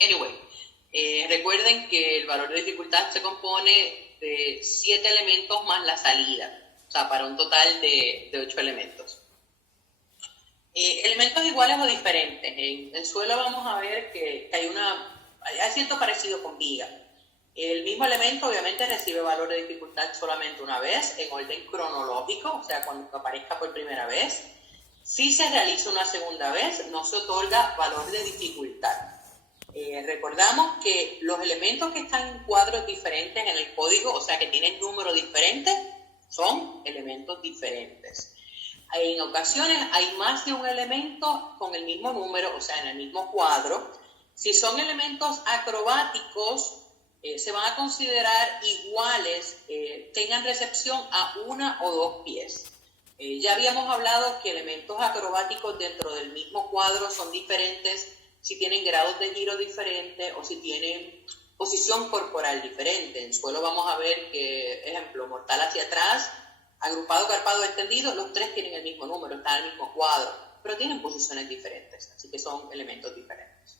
Anyway, recuerden que el valor de dificultad se compone de 7 elementos más la salida, o sea, para un total de 8 elementos. Elementos iguales o diferentes. En el suelo vamos a ver que hay cierto parecido con viga. El mismo elemento obviamente recibe valor de dificultad solamente una vez, en orden cronológico, o sea, cuando aparezca por primera vez. Si se realiza una segunda vez, no se otorga valor de dificultad. Recordamos que los elementos que están en cuadros diferentes en el código, o sea, que tienen números diferentes, son elementos diferentes. En ocasiones hay más de un elemento con el mismo número, o sea, en el mismo cuadro. Si son elementos acrobáticos, se van a considerar iguales, tengan recepción a 1 o 2 pies. Ya habíamos hablado que elementos acrobáticos dentro del mismo cuadro son diferentes si tienen grados de giro diferentes o si tienen posición corporal diferente. En suelo vamos a ver que, ejemplo, mortal hacia atrás, agrupado, carpado, extendido, los 3 tienen el mismo número, están en el mismo cuadro, pero tienen posiciones diferentes, así que son elementos diferentes.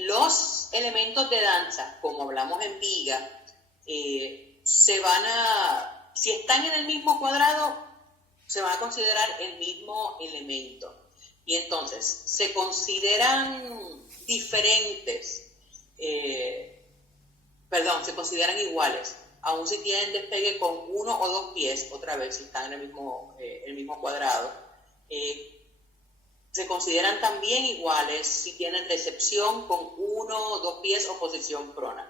Los elementos de danza, como hablamos en viga, si están en el mismo cuadrado, se van a considerar el mismo elemento. Y entonces, se consideran se consideran iguales, aun si tienen despegue con 1 o 2 pies, otra vez, si están en el mismo cuadrado. Se consideran también iguales si tienen recepción con 1 o 2 pies o posición prona.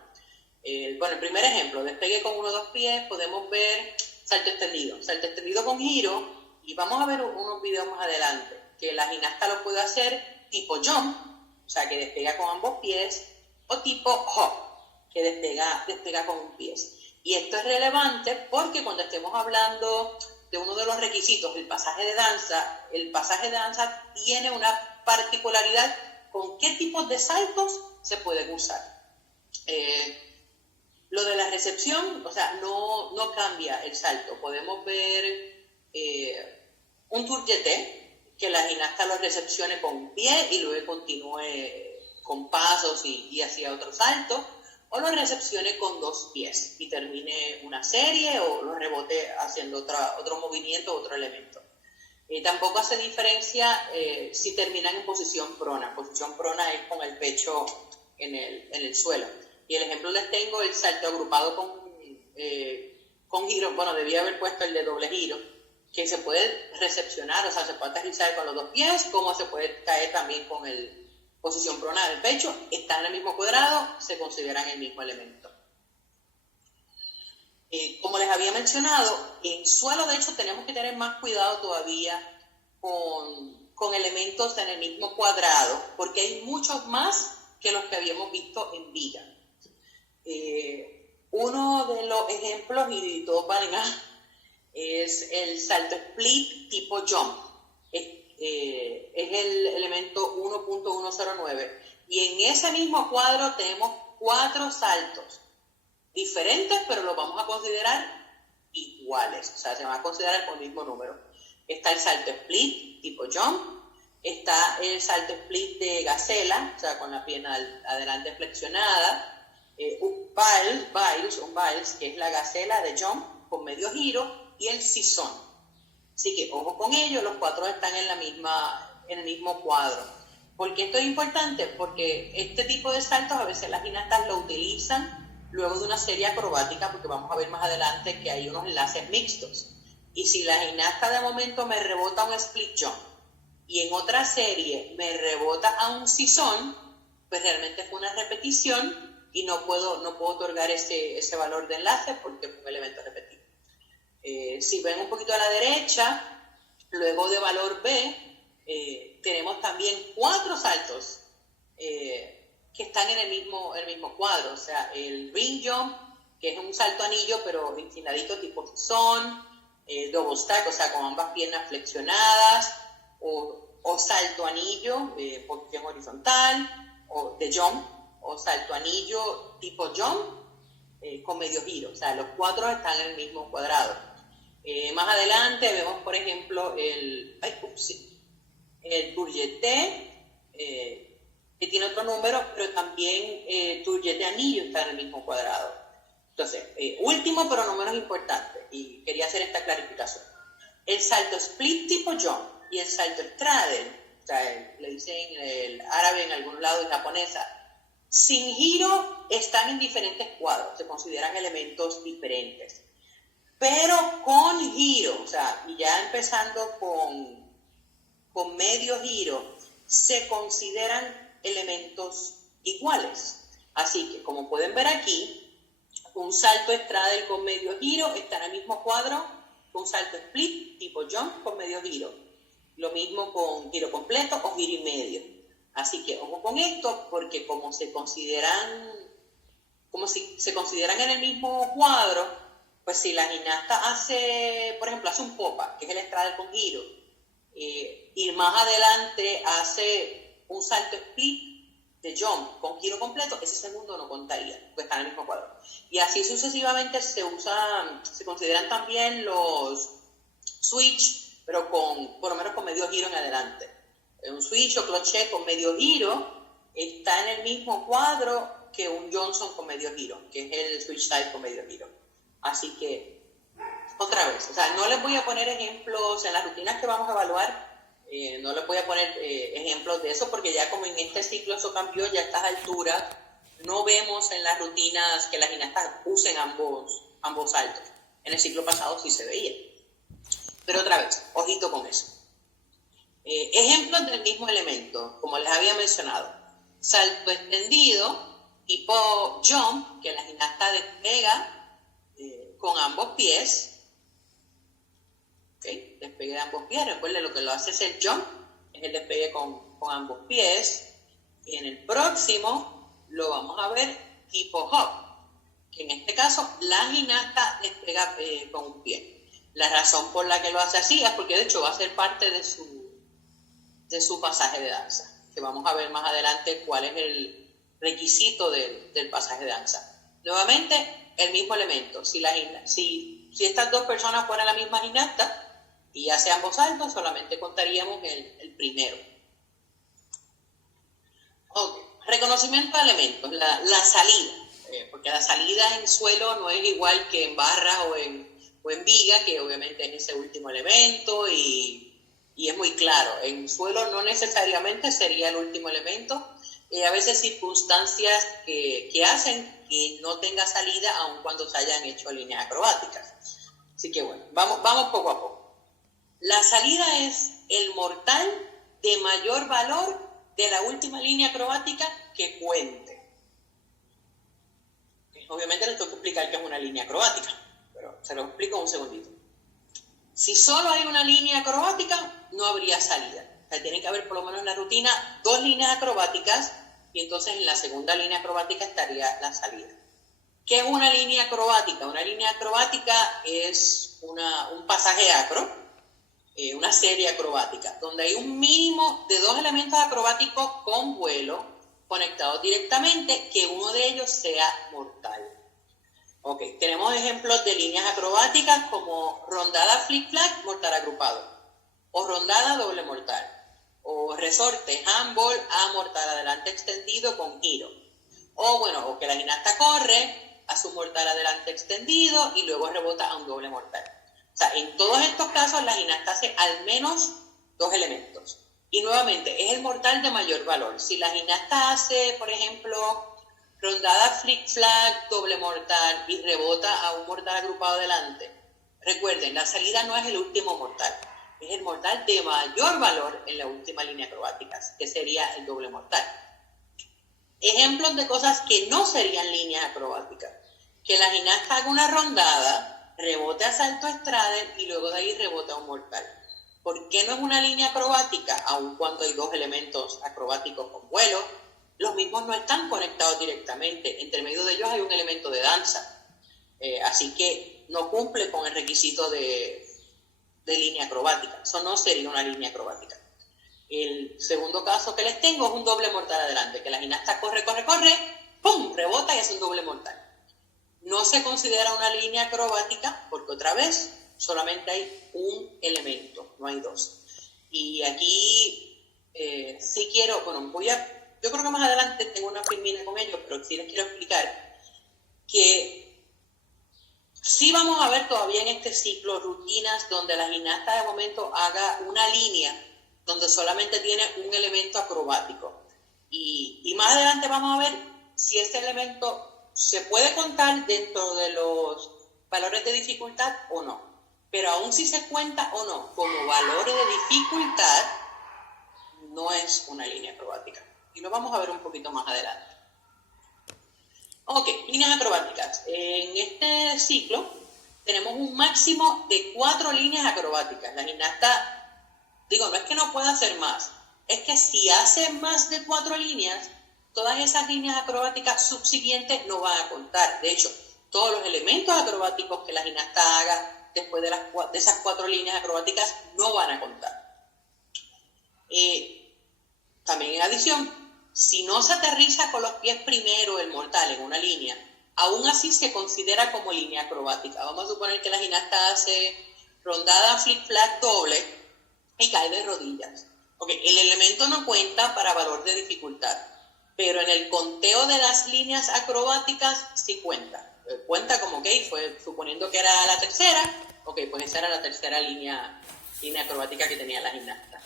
El primer ejemplo, despegue con 1 o 2 pies, podemos ver salto extendido con giro, y vamos a ver unos videos más adelante, que la gimnasta lo puede hacer tipo jump, o sea, que despega con ambos pies, o tipo hop, que despega con un pie. Y esto es relevante porque cuando estemos hablando de uno de los requisitos, el pasaje de danza tiene una particularidad con qué tipos de saltos se pueden usar. Lo de la recepción, o sea, no cambia el salto. Podemos ver un tour jeté, que la gimnasta lo recepcione con un pie y luego continúe con pasos y hacia otro salto, o lo recepcione con 2 pies y termine una serie o lo rebote haciendo otro movimiento, otro elemento. Tampoco hace diferencia si terminan en posición prona. Posición prona es con el pecho en el suelo. Y el ejemplo les tengo el salto agrupado con giro. Bueno, debía haber puesto el de doble giro, que se puede recepcionar, o sea, se puede aterrizar con los 2 pies, como se puede caer también con el posición prona del pecho. Están en el mismo cuadrado, se consideran el mismo elemento. Como les había mencionado, en suelo, de hecho, tenemos que tener más cuidado todavía con elementos en el mismo cuadrado, porque hay muchos más que los que habíamos visto en viga. Uno de los ejemplos, y todos valen es el salto split tipo jump. Es el elemento 1.109, y en ese mismo cuadro tenemos 4 saltos diferentes, pero los vamos a considerar iguales, o sea, se van a considerar con el mismo número. Está el salto split tipo jump, está el salto split de gacela, o sea, con la pierna adelante flexionada, un biles, que es la gacela de jump con medio giro, y el sisón. Así que ojo con ello, los 4 están en el mismo cuadro. ¿Por qué esto es importante? Porque este tipo de saltos a veces las gimnastas lo utilizan luego de una serie acrobática, porque vamos a ver más adelante que hay unos enlaces mixtos. Y si la gimnasta de momento me rebota un split jump y en otra serie me rebota a un sisón, pues realmente fue una repetición y no puedo otorgar ese valor de enlace porque fue un elemento repetido. Si ven un poquito a la derecha, luego de valor B, tenemos también 4 saltos que están en el mismo cuadro. O sea, el ring jump, que es un salto anillo pero inclinadito tipo sisón, double stack, o sea, con ambas piernas flexionadas, o salto anillo, posición horizontal, o de jump, o salto anillo tipo jump, con medio giro. O sea, los 4 están en el mismo cuadrado. Más adelante vemos, por ejemplo, el tour jeté, que que tiene otro número, pero también tu jet de anillo está en el mismo cuadrado. Entonces, último pero no menos importante, y quería hacer esta clarificación. El salto split tipo jump y el salto straddle, o sea, le dicen el árabe en algún lado y japonesa, sin giro están en diferentes cuadros, se consideran elementos diferentes. Pero con giro, o sea, y ya empezando con medio giro, se consideran elementos iguales. Así que, como pueden ver aquí, un salto straddle con medio giro está en el mismo cuadro que un salto split tipo jump con medio giro. Lo mismo con giro completo o giro y medio. Así que ojo con esto, porque como se consideran en el mismo cuadro, pues si la gimnasta hace, por ejemplo, hace un pop-up, que es el straddle con giro, y más adelante hace un salto split de jump con giro completo, ese segundo no contaría, porque está en el mismo cuadro. Y así sucesivamente se consideran también los switch, pero por lo menos con medio giro en adelante. Un switch o cloche con medio giro está en el mismo cuadro que un Johnson con medio giro, que es el switch type con medio giro. Así que, otra vez, o sea, no les voy a poner ejemplos en las rutinas que vamos a evaluar, no les voy a poner ejemplos de eso, porque ya como en este ciclo eso cambió, ya a estas alturas no vemos en las rutinas que las gimnastas usen ambos saltos. En el ciclo pasado sí se veía. Pero otra vez, ojito con eso. Ejemplos del mismo elemento, como les había mencionado. Salto extendido, tipo jump, que la gimnasta despega con ambos pies. ¿Okay? Despegue de ambos pies. Recuerden, lo que lo hace es el jump, es el despegue con ambos pies. En el próximo lo vamos a ver tipo hop, que en este caso la gimnasta despega con un pie. La razón por la que lo hace así es porque de hecho va a ser parte de su pasaje de danza, que vamos a ver más adelante cuál es el requisito del pasaje de danza. Nuevamente, el mismo elemento. Si estas dos personas fueran la misma gimnasta y hace ambos saltos, solamente contaríamos el primero. Ok, reconocimiento de elementos, la salida, porque la salida en suelo no es igual que en barra o en viga, que obviamente es ese último elemento y es muy claro. En suelo no necesariamente sería el último elemento. A veces circunstancias que hacen que no tenga salida aun cuando se hayan hecho líneas acrobáticas. Así que bueno, vamos poco a poco. La salida es el mortal de mayor valor de la última línea acrobática que cuente. Obviamente les tengo que explicar qué es una línea acrobática, pero se lo explico un segundito. Si solo hay una línea acrobática, no habría salida. O sea, tiene que haber por lo menos en la rutina 2 líneas acrobáticas y entonces en la segunda línea acrobática estaría la salida. ¿Qué es una línea acrobática? Una línea acrobática es un pasaje acro, una serie acrobática, donde hay un mínimo de 2 elementos acrobáticos con vuelo conectados directamente, que uno de ellos sea mortal. Ok, tenemos ejemplos de líneas acrobáticas como rondada flick-flack, mortal agrupado, o rondada doble mortal, o resorte handball a mortal adelante extendido con giro, o que la gimnasta corre, hace un mortal adelante extendido y luego rebota a un doble mortal. O sea, en todos estos casos la gimnasta hace al menos 2 elementos. Y nuevamente, es el mortal de mayor valor. Si la gimnasta hace, por ejemplo, rondada flick-flack, doble mortal y rebota a un mortal agrupado adelante, recuerden, la salida no es el último mortal, es el mortal de mayor valor en la última línea acrobática, que sería el doble mortal. Ejemplos de cosas que no serían líneas acrobáticas: que la gimnasta haga una rondada, rebote a salto straddle y luego de ahí rebota a un mortal. ¿Por qué no es una línea acrobática? Aun cuando hay 2 elementos acrobáticos con vuelo, los mismos no están conectados directamente. Entre medio de ellos hay un elemento de danza. Así que no cumple con el requisito de línea acrobática. Eso no sería una línea acrobática. El segundo caso que les tengo es un doble mortal adelante, que la gimnasta corre, ¡pum!, rebota y hace un doble mortal. No se considera una línea acrobática porque otra vez solamente hay un elemento, no hay 2. Y aquí sí quiero, voy a yo creo que más adelante tengo una filmina con ellos, pero sí les quiero explicar que sí vamos a ver todavía en este ciclo rutinas donde la gimnasta de momento haga una línea donde solamente tiene un elemento acrobático. Y más adelante vamos a ver si ese elemento se puede contar dentro de los valores de dificultad o no. Pero aún si se cuenta o no como valores de dificultad, no es una línea acrobática. Y lo vamos a ver un poquito más adelante. Ok, líneas acrobáticas. En este ciclo tenemos un máximo de 4 líneas acrobáticas. La gimnasta, digo, no es que no pueda hacer más, es que si hace más de 4 líneas, todas esas líneas acrobáticas subsiguientes no van a contar. De hecho, todos los elementos acrobáticos que la gimnasta haga después de esas 4 líneas acrobáticas no van a contar. También en adición, si no se aterriza con los pies primero el mortal en una línea, aún así se considera como línea acrobática. Vamos a suponer que la gimnasta hace rondada flip-flap doble y cae de rodillas. Okay, el elemento no cuenta para valor de dificultad, pero en el conteo de las líneas acrobáticas sí cuenta. Cuenta como, fue suponiendo que era la tercera, pues esa era la tercera línea acrobática que tenía la gimnasta.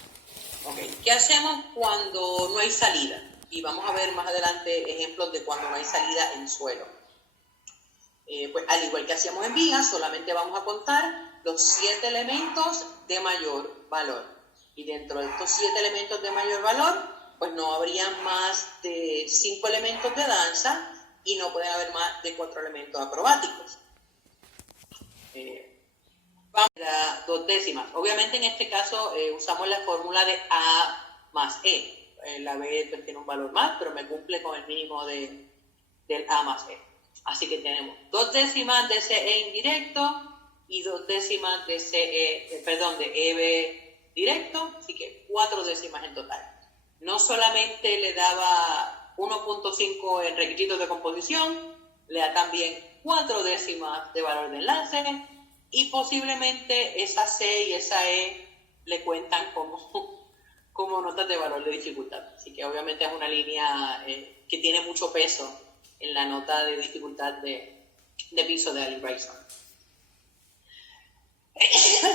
¿Qué hacemos cuando no hay salida? Y vamos a ver más adelante ejemplos de cuando no hay salida en suelo. Pues al igual que hacíamos en viga, solamente vamos a contar los 7 elementos de mayor valor. Y dentro de estos 7 elementos de mayor valor, pues no habría más de 5 elementos de danza y no pueden haber más de 4 elementos acrobáticos. Vamos a 2 décimas. Obviamente en este caso usamos la fórmula de A más E. La B pues, tiene un valor más, pero me cumple con el mínimo del A más E. Así que tenemos 2 décimas de CE indirecto y 2 décimas de de EB directo, así que 4 décimas en total. No solamente le daba 1.5 en requisitos de composición, le da también 4 décimas de valor de enlace y posiblemente esa C y esa E le cuentan como notas de valor de dificultad. Así que obviamente es una línea que tiene mucho peso en la nota de dificultad de piso de Ali Bryson.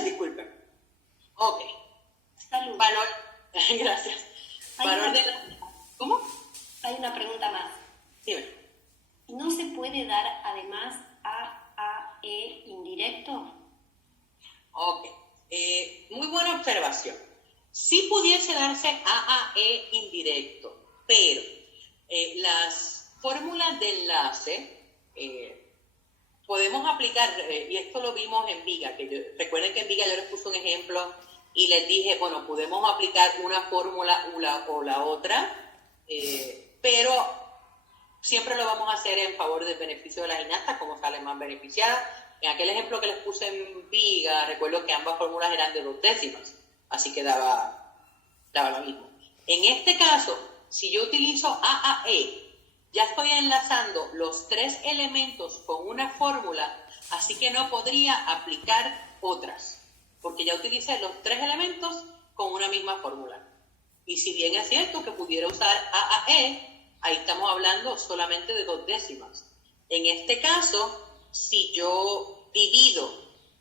Disculpen. Ok. Salud. Valor. Gracias. Valor de ¿Cómo? Hay una pregunta más. Dime. ¿No se puede dar además AAE indirecto? Ok. Muy buena observación. Sí pudiese darse AAE indirecto, pero las fórmulas de enlace podemos aplicar, y esto lo vimos en viga, recuerden que en viga yo les puse un ejemplo y les dije, bueno, podemos aplicar una fórmula o la otra, pero siempre lo vamos a hacer en favor del beneficio de la gimnasta, como sale más beneficiada. En aquel ejemplo que les puse en viga, recuerdo que ambas fórmulas eran de 2 décimas, así que daba lo mismo. En este caso, si yo utilizo AAE, ya estoy enlazando los 3 elementos con una fórmula, así que no podría aplicar otras, porque ya utilicé los 3 elementos con una misma fórmula. Y si bien es cierto que pudiera usar AAE, ahí estamos hablando solamente de 2 décimas. En este caso, si yo divido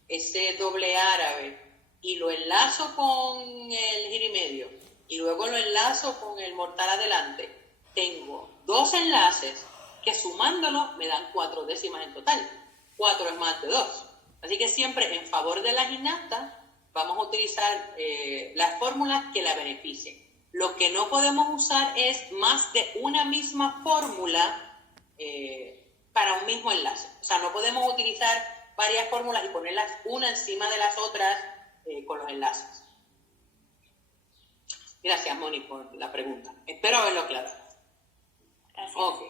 ese doble árabe y lo enlazo con el giro y medio y luego lo enlazo con el mortal adelante, tengo 2 enlaces que sumándolo me dan 4 décimas en total. 4 es más de 2. Así que siempre en favor de la gimnasta vamos a utilizar las fórmulas que la beneficien. Lo que no podemos usar es más de una misma fórmula para un mismo enlace. O sea, no podemos utilizar varias fórmulas y ponerlas una encima de las otras con los enlaces. Gracias, Moni, por la pregunta. Espero haberlo aclarado. Gracias. Ok.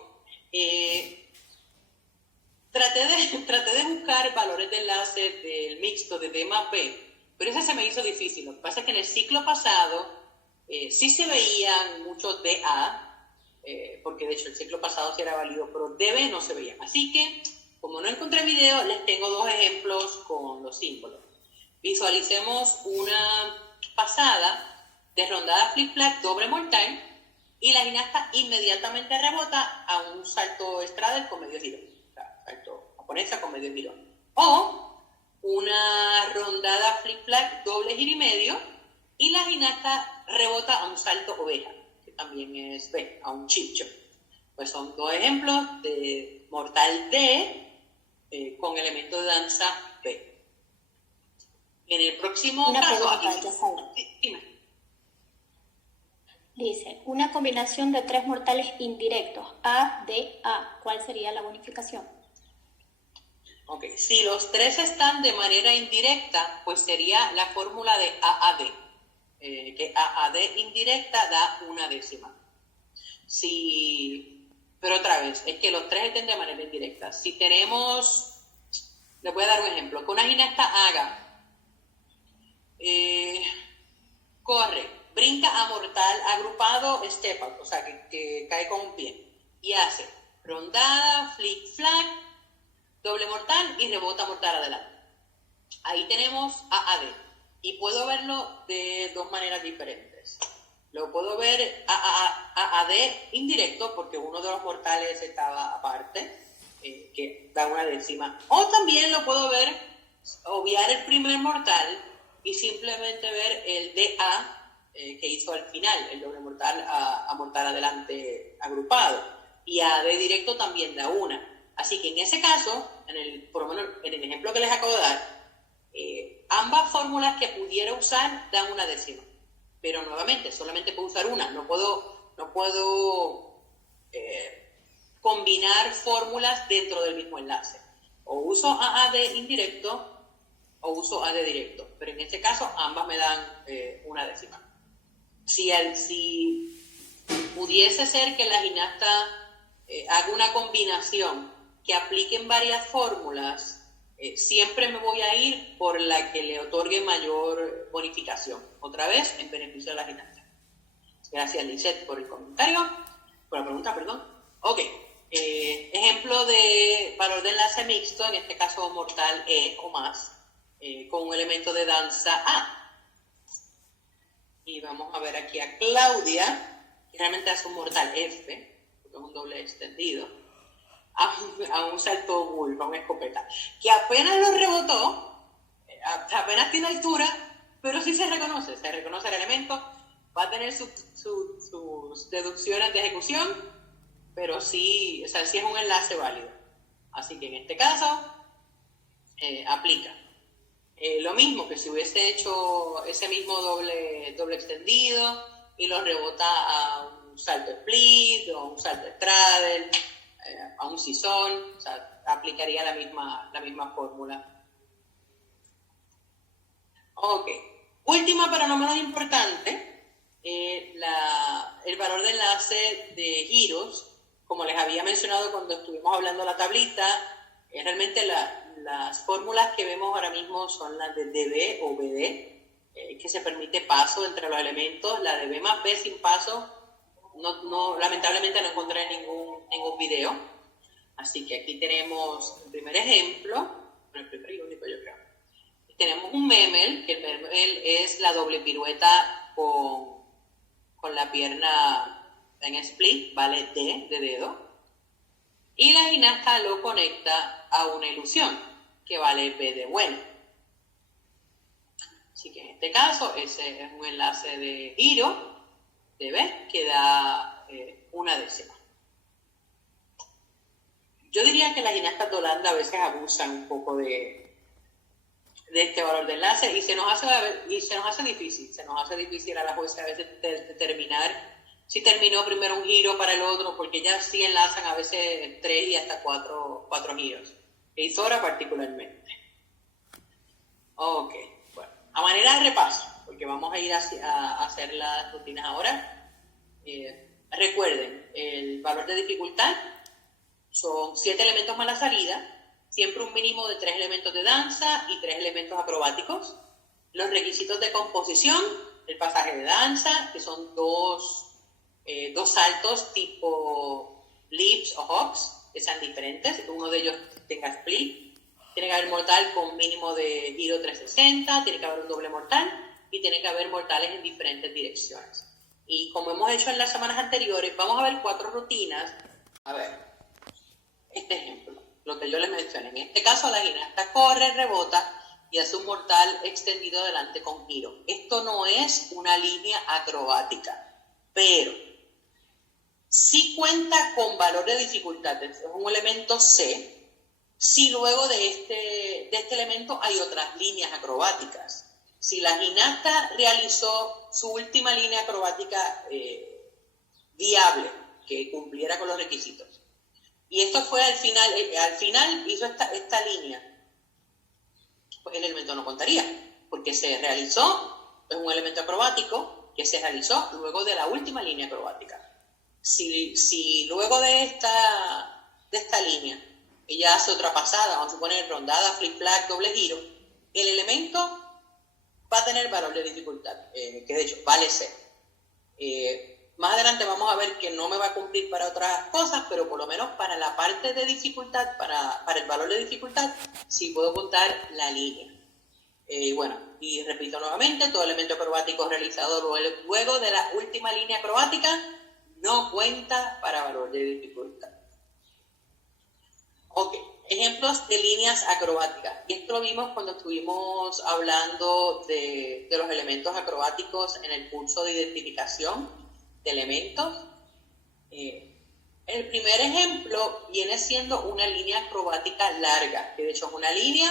Traté de buscar valores de enlace del mixto de D más B, pero ese se me hizo difícil. Lo que pasa es que en el ciclo pasado sí se veían muchos DA, porque de hecho el ciclo pasado sí era válido, pero DB no se veía. Así que, como no encontré video, les tengo 2 ejemplos con los símbolos. Visualicemos una pasada de rondada flip-flap doble mortal y la ginasta inmediatamente rebota a un salto straddle con medio giro, o sea, salto japonesa con medio giro, o una rondada flick-flack doble giro y medio, y la ginasta rebota a un salto oveja, que también es B, a un chip-chop. Pues son dos ejemplos de mortal D con elemento de danza B. En el próximo Una caso... pregunta, aquí, Yasaira. dime. Dice, una combinación de 3 mortales indirectos, A, D, A. ¿Cuál sería la bonificación? Ok, si los tres están de manera indirecta, pues sería la fórmula de AAD, que AAD indirecta da una décima. Pero otra vez, es que los tres estén de manera indirecta. Si tenemos, les voy a dar un ejemplo, que una ginasta haga, corre, brinca a mortal, agrupado, step out, o sea, que cae con un pie, y hace rondada, flick-flack, doble mortal y rebota mortal adelante. Ahí tenemos AAD, y puedo verlo de dos maneras diferentes. Lo puedo ver AAD indirecto, porque uno de los mortales estaba aparte, que da una décima. O también lo puedo ver, obviar el primer mortal y simplemente ver el DA que hizo al final, el doble mortal a mortal adelante agrupado. Y AD directo también da una. Así que en ese caso, por lo menos en el ejemplo que les acabo de dar, ambas fórmulas que pudiera usar dan una décima. Pero nuevamente, solamente puedo usar una. No puedo combinar fórmulas dentro del mismo enlace. O uso AAD indirecto o uso AD directo. Pero en este caso, ambas me dan una décima. Si pudiese ser que la ginasta haga una combinación que apliquen varias fórmulas, siempre me voy a ir por la que le otorgue mayor bonificación. Otra vez, en beneficio de la ginasta. Gracias, Lisette, por el comentario. Por la pregunta, perdón. Ok. Ejemplo de valor de enlace mixto, en este caso mortal E o más, con un elemento de danza A. Y vamos a ver aquí a Claudia, que realmente hace un mortal F, porque es un doble extendido, a un salto bull, a una escopeta, que apenas lo rebotó, apenas tiene altura, pero sí se reconoce el elemento, va a tener sus deducciones de ejecución, pero sí, o sea, sí es un enlace válido. Así que en este caso, aplica. Lo mismo que si hubiese hecho ese mismo doble extendido y lo rebota a un salto split o a un salto straddle, a un sisón, o sea, aplicaría la misma fórmula. Ok. Última, pero no menos importante, el valor de enlace de giros. Como les había mencionado cuando estuvimos hablando de la tablita, realmente las fórmulas que vemos ahora mismo son las de DB o BD, que se permite paso entre los elementos. La de B más B sin paso, lamentablemente no encontré ningún video. Así que aquí tenemos el primer ejemplo, el primer y único yo creo. Tenemos un memel, que el memel es la doble pirueta con la pierna en split, vale D de dedo, y la ginasta lo conecta a una ilusión, que vale B de bueno. Así que en este caso, ese es un enlace de giro de B que da una décima. Yo diría que las ginastas de Holanda a veces abusan un poco de este valor de enlace y se nos hace difícil a la jueza a veces determinar si terminó primero un giro para el otro, porque ellas sí enlazan a veces 3 y hasta 4 giros. E Izora particularmente. Ok, bueno, a manera de repaso, porque vamos a ir a hacer las rutinas ahora. Recuerden, el valor de dificultad son 7 elementos más la salida, siempre un mínimo de 3 elementos de danza y 3 elementos acrobáticos. Los requisitos de composición, el pasaje de danza, que son dos saltos tipo leaps o hops, que sean diferentes, uno de ellos tenga split, tiene que haber mortal con mínimo de giro 360, tiene que haber un doble mortal y tiene que haber mortales en diferentes direcciones. Y como hemos hecho en las semanas anteriores, vamos a ver 4 rutinas. A ver, este ejemplo, lo que yo les mencioné. En este caso, la gimnasta corre, rebota y hace un mortal extendido adelante con giro. Esto no es una línea acrobática, pero sí cuenta con valor de dificultad. Es un elemento C. Si luego de este elemento hay otras líneas acrobáticas. Si la gimnasta realizó su última línea acrobática viable, que cumpliera con los requisitos, y esto fue al final hizo esta línea, pues el elemento no contaría, porque se realizó, es un elemento acrobático que se realizó luego de la última línea acrobática. Si luego de esta línea ella hace otra pasada, vamos a poner rondada, flip flag, doble giro, el elemento va a tener valor de dificultad, que de hecho vale C. Más adelante vamos a ver que no me va a cumplir para otras cosas, pero por lo menos para la parte de dificultad, para el valor de dificultad, sí puedo contar la línea. Bueno, y repito nuevamente, todo elemento acrobático realizado luego de la última línea acrobática no cuenta para valor de dificultad. Ok, ejemplos de líneas acrobáticas. Y esto lo vimos cuando estuvimos hablando de los elementos acrobáticos en el curso de identificación de elementos. El primer ejemplo viene siendo una línea acrobática larga, que de hecho es una línea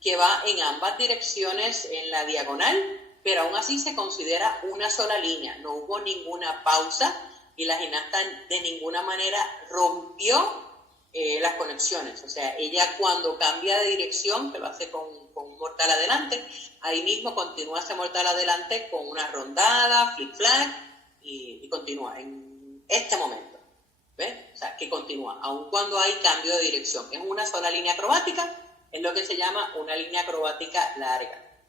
que va en ambas direcciones en la diagonal, pero aún así se considera una sola línea. No hubo ninguna pausa y la gimnasta de ninguna manera rompió las conexiones. O sea, ella cuando cambia de dirección, que lo hace con un mortal adelante, ahí mismo continúa ese mortal adelante con una rondada, flip flag y continúa en este momento. ¿Ves? O sea, que continúa, aun cuando hay cambio de dirección. Es una sola línea acrobática, es lo que se llama una línea acrobática larga.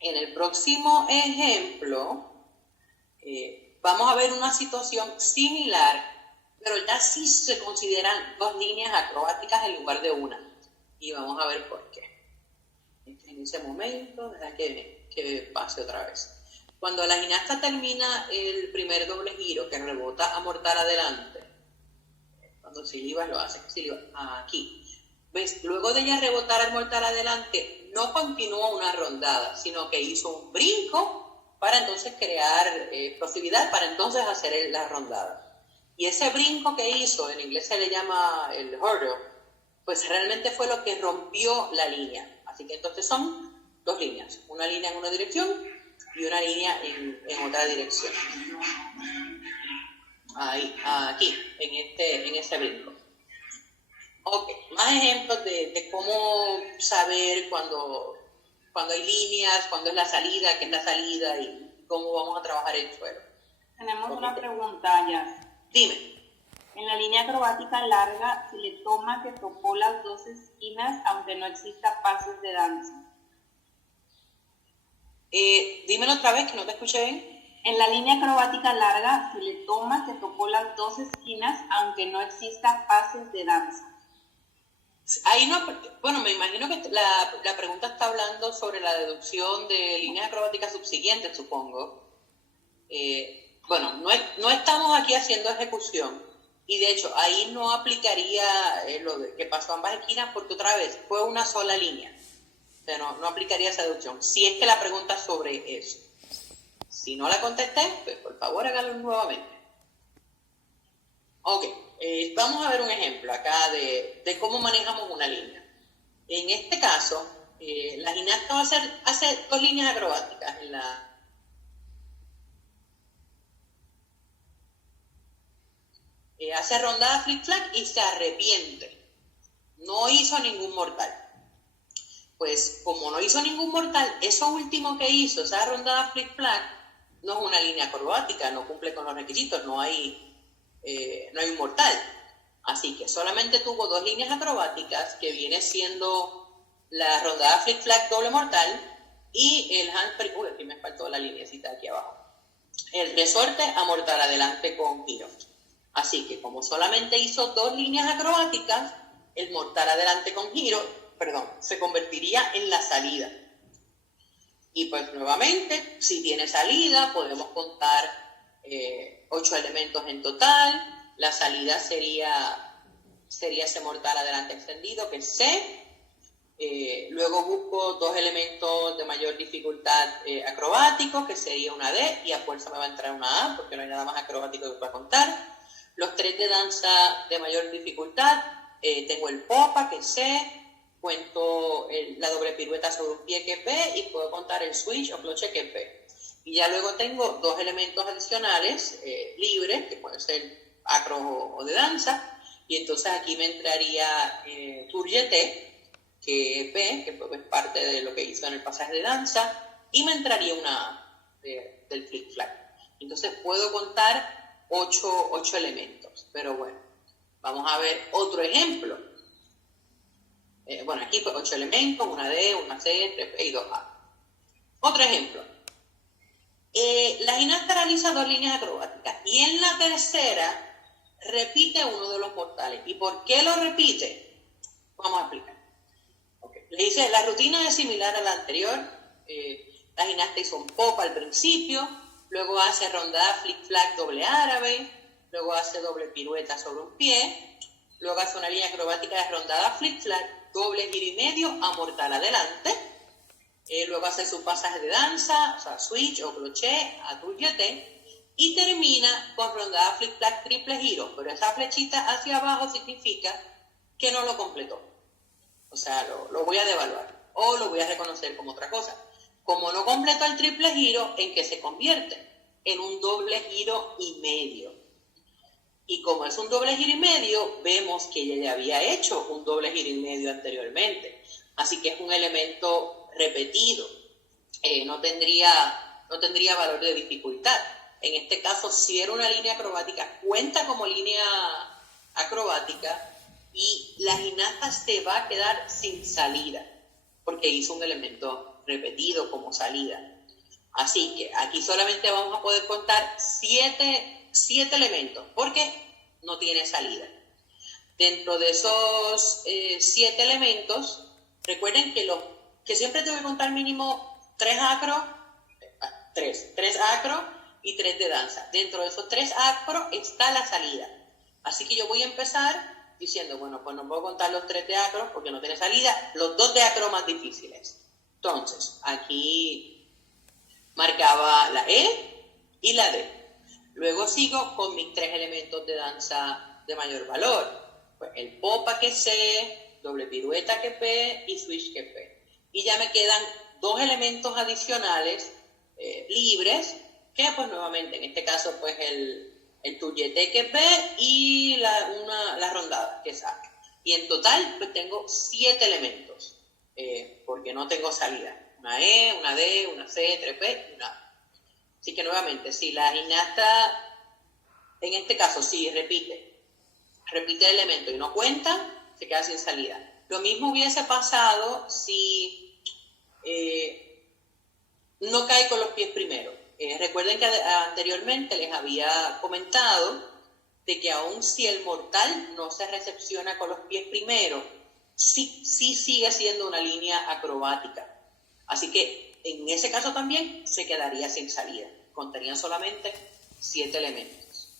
En el próximo ejemplo, vamos a ver una situación similar, pero ya sí se consideran 2 líneas acrobáticas en lugar de una. Y vamos a ver por qué. En ese momento, deja que pase otra vez. Cuando la gimnasta termina el primer doble giro, que rebota a mortal adelante, cuando silibas lo hace, aquí. ¿Ves? Luego de ella rebotar al mortal adelante, no continuó una rondada, sino que hizo un brinco para entonces crear posibilidad, para entonces hacer la rondada. Y ese brinco que hizo, en inglés se le llama el hurdle, pues realmente fue lo que rompió la línea. Así que entonces son 2 líneas, una línea en una dirección y una línea en otra dirección. Ahí, aquí, en ese brinco. Ok, más ejemplos de cómo saber cuando hay líneas, cuándo es la salida, qué es la salida y cómo vamos a trabajar el suelo. Tenemos una pregunta ya. Dime. En la línea acrobática larga se le toma que tocó las 2 esquinas aunque no exista pases de danza. Dímelo otra vez que no te escuché bien. En la línea acrobática larga se le toma que tocó las 2 esquinas aunque no exista pases de danza. Ahí no, bueno, me imagino que la pregunta está hablando sobre la deducción de líneas acrobáticas subsiguientes, supongo. Bueno, no estamos aquí haciendo ejecución y de hecho ahí no aplicaría lo de que pasó ambas esquinas porque otra vez fue una sola línea. O sea, no aplicaría esa deducción. Si es que la pregunta es sobre eso. Si no la contesté, pues por favor hágalo nuevamente. Ok, vamos a ver un ejemplo acá de cómo manejamos una línea. En este caso, la gimnasta va a hacer 2 líneas acrobáticas en la... hace rondada flip flag y se arrepiente. No hizo ningún mortal. Pues como no hizo ningún mortal, eso último que hizo, esa rondada flip flag, no es una línea acrobática, no cumple con los requisitos, no hay un mortal. Así que solamente tuvo 2 líneas acrobáticas, que viene siendo la rondada flip flag doble mortal y el handspring, aquí me faltó la linecita aquí abajo, el resorte a mortal adelante con giro. Así que como solamente hizo 2 líneas acrobáticas, el mortal adelante con giro, se convertiría en la salida. Y pues nuevamente, si tiene salida, podemos contar 8 elementos en total. La salida sería ese mortal adelante extendido, que es C. Luego busco 2 elementos de mayor dificultad acrobático, que sería una D, y a fuerza me va a entrar una A, porque no hay nada más acrobático que pueda contar. Los 3 de danza de mayor dificultad, tengo el popa, que es C, cuento la doble pirueta sobre un pie, que es B, y puedo contar el switch o cloche, que es B. Y ya luego tengo 2 elementos adicionales libres, que pueden ser acro o de danza, y entonces aquí me entraría tour jeté, que es B, que es parte de lo que hizo en el pasaje de danza, y me entraría una A del flip flag. Entonces puedo contar 8 elementos, pero bueno, vamos a ver otro ejemplo. Bueno, aquí pues 8 elementos, una D, una C, 3B y 2A. Otro ejemplo. La gimnasta realiza 2 líneas acrobáticas y en la tercera repite uno de los mortales. ¿Y por qué lo repite? Vamos a explicar. Okay. Le dice, la rutina es similar a la anterior. La gimnasta hizo un pop al principio, luego hace rondada flip-flag doble árabe, luego hace doble pirueta sobre un pie, luego hace una línea acrobática de rondada flip-flag, doble giro y medio a mortal adelante, luego hace su pasaje de danza, o sea, switch o crochet a tour jeté, y termina con rondada flip-flag triple giro, pero esa flechita hacia abajo significa que no lo completó. O sea, lo voy a devaluar o lo voy a reconocer como otra cosa. Como no completó el triple giro, ¿en qué se convierte? En un doble giro y medio. Y como es un doble giro y medio, vemos que ella ya había hecho un doble giro y medio anteriormente. Así que es un elemento repetido. No tendría valor de dificultad. En este caso, si era una línea acrobática, cuenta como línea acrobática y la gimnasta se va a quedar sin salida, porque hizo un elemento repetido como salida. Así que aquí solamente vamos a poder contar 7 elementos, porque no tiene salida. Dentro de esos 7 elementos, recuerden que siempre tengo que contar mínimo 3 acro y 3 de danza. Dentro de esos 3 acro está la salida. Así que yo voy a empezar diciendo, bueno, pues no puedo contar los 3 de acro porque no tiene salida, los 2 de acro más difíciles. Entonces, aquí marcaba la E y la D. Luego sigo con mis 3 elementos de danza de mayor valor. Pues el popa, que es C, doble pirueta, que es P, y switch, que es P. Y ya me quedan 2 elementos adicionales libres, que pues nuevamente, en este caso, pues el tour jeté, que es B, y la rondada, que es A. Y en total, pues tengo 7 elementos, porque no tengo salida. Una E, una D, una C, 3B y una A. Así que nuevamente, si la gimnasta, en este caso, si repite el elemento y no cuenta, se queda sin salida. Lo mismo hubiese pasado si no cae con los pies primero. Recuerden que anteriormente les había comentado de que aun si el mortal no se recepciona con los pies primero, sí sigue siendo una línea acrobática. Así que en ese caso también se quedaría sin salida. Contarían solamente 7 elementos.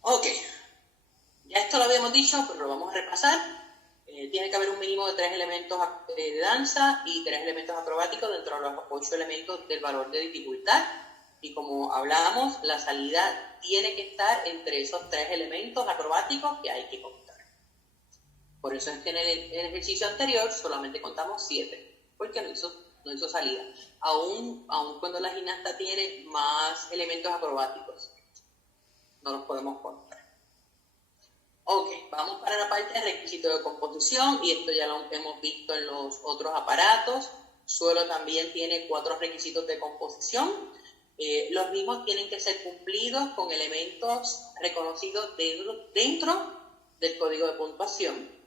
Ok, ya esto lo habíamos dicho, pero lo vamos a repasar. Tiene que haber un mínimo de 3 elementos de danza y 3 elementos acrobáticos dentro de los 8 elementos del valor de dificultad. Y como hablábamos, la salida tiene que estar entre esos 3 elementos acrobáticos que hay que contar. Por eso es que en el ejercicio anterior solamente contamos 7, porque no hizo salida. Aún cuando la gimnasta tiene más elementos acrobáticos, no los podemos contar. Ok, vamos para la parte de requisito de composición, y esto ya lo hemos visto en los otros aparatos. Suelo también tiene 4 requisitos de composición. Los mismos tienen que ser cumplidos con elementos reconocidos dentro del código de puntuación.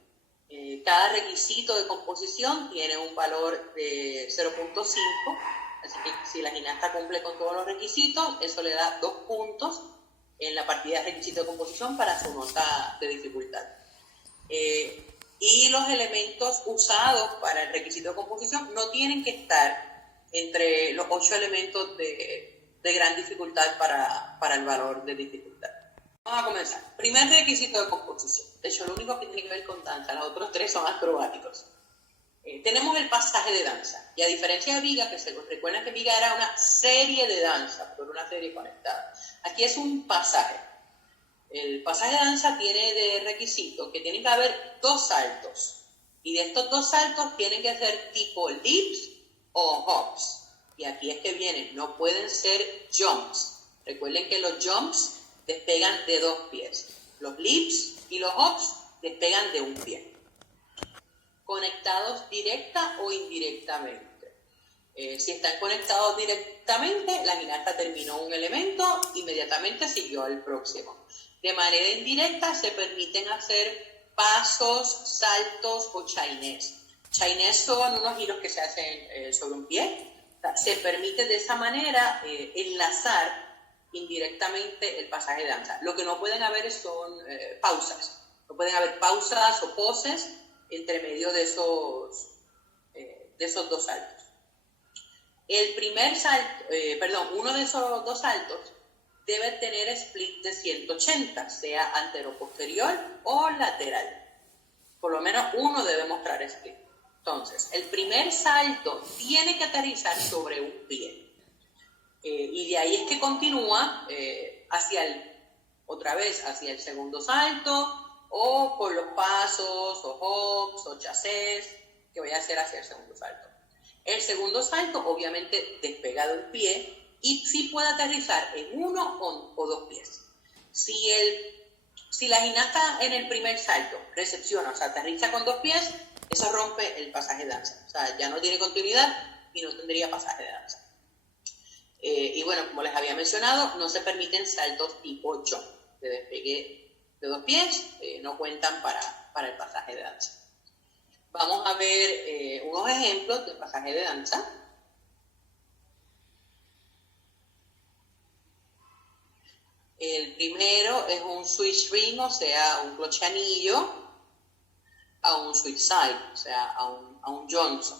Cada requisito de composición tiene un valor de 0.5, así que si la gimnasta cumple con todos los requisitos, eso le da 2 puntos en la partida de requisito de composición para su nota de dificultad. Y los elementos usados para el requisito de composición no tienen que estar entre los 8 elementos de gran dificultad para el valor de dificultad. Vamos a comenzar. Primer requisito de composición. De hecho, lo único que tiene que ver con danza, los otros 3 son acrobáticos. Tenemos el pasaje de danza. Y a diferencia de Viga, que se recuerdan que Viga era una serie de danza, pero una serie conectada. Aquí es un pasaje. El pasaje de danza tiene de requisito que tiene que haber 2 saltos. Y de estos 2 saltos tienen que ser tipo leaps o hops. Y aquí es que vienen, no pueden ser jumps. Recuerden que los jumps despegan de 2 pies. Los leaps y los hops despegan de 1 pie. Conectados directa o indirectamente. Si están conectados directamente, la gimnasta terminó un elemento, inmediatamente siguió al próximo. De manera indirecta se permiten hacer pasos, saltos o chainés. Chainés son unos giros que se hacen sobre un pie. Se permite de esa manera enlazar indirectamente el pasaje de danza. Lo que no pueden haber son pausas. No pueden haber pausas o poses entre medio de esos 2 saltos. El primer salto, uno de esos 2 saltos debe tener split de 180, sea antero-posterior o lateral. Por lo menos uno debe mostrar split. Entonces, el primer salto tiene que aterrizar sobre un pie. Y de ahí es que continúa hacia el segundo salto, o con los pasos, o hops, o chassés, que voy a hacer hacia el segundo salto. El segundo salto, obviamente, despega de un pie, y sí puede aterrizar en 1 o 2 pies. Si la gimnasta en el primer salto recepciona, o sea, aterriza con 2 pies, eso rompe el pasaje de danza. O sea, ya no tiene continuidad y no tendría pasaje de danza. Y bueno, como les había mencionado, no se permiten saltos tipo jump, de despegue de 2 pies, no cuentan para el pasaje de danza. Vamos a ver unos ejemplos de pasaje de danza. El primero es un switch ring, o sea, un cloche anillo, a un switch side, o sea, a un Johnson.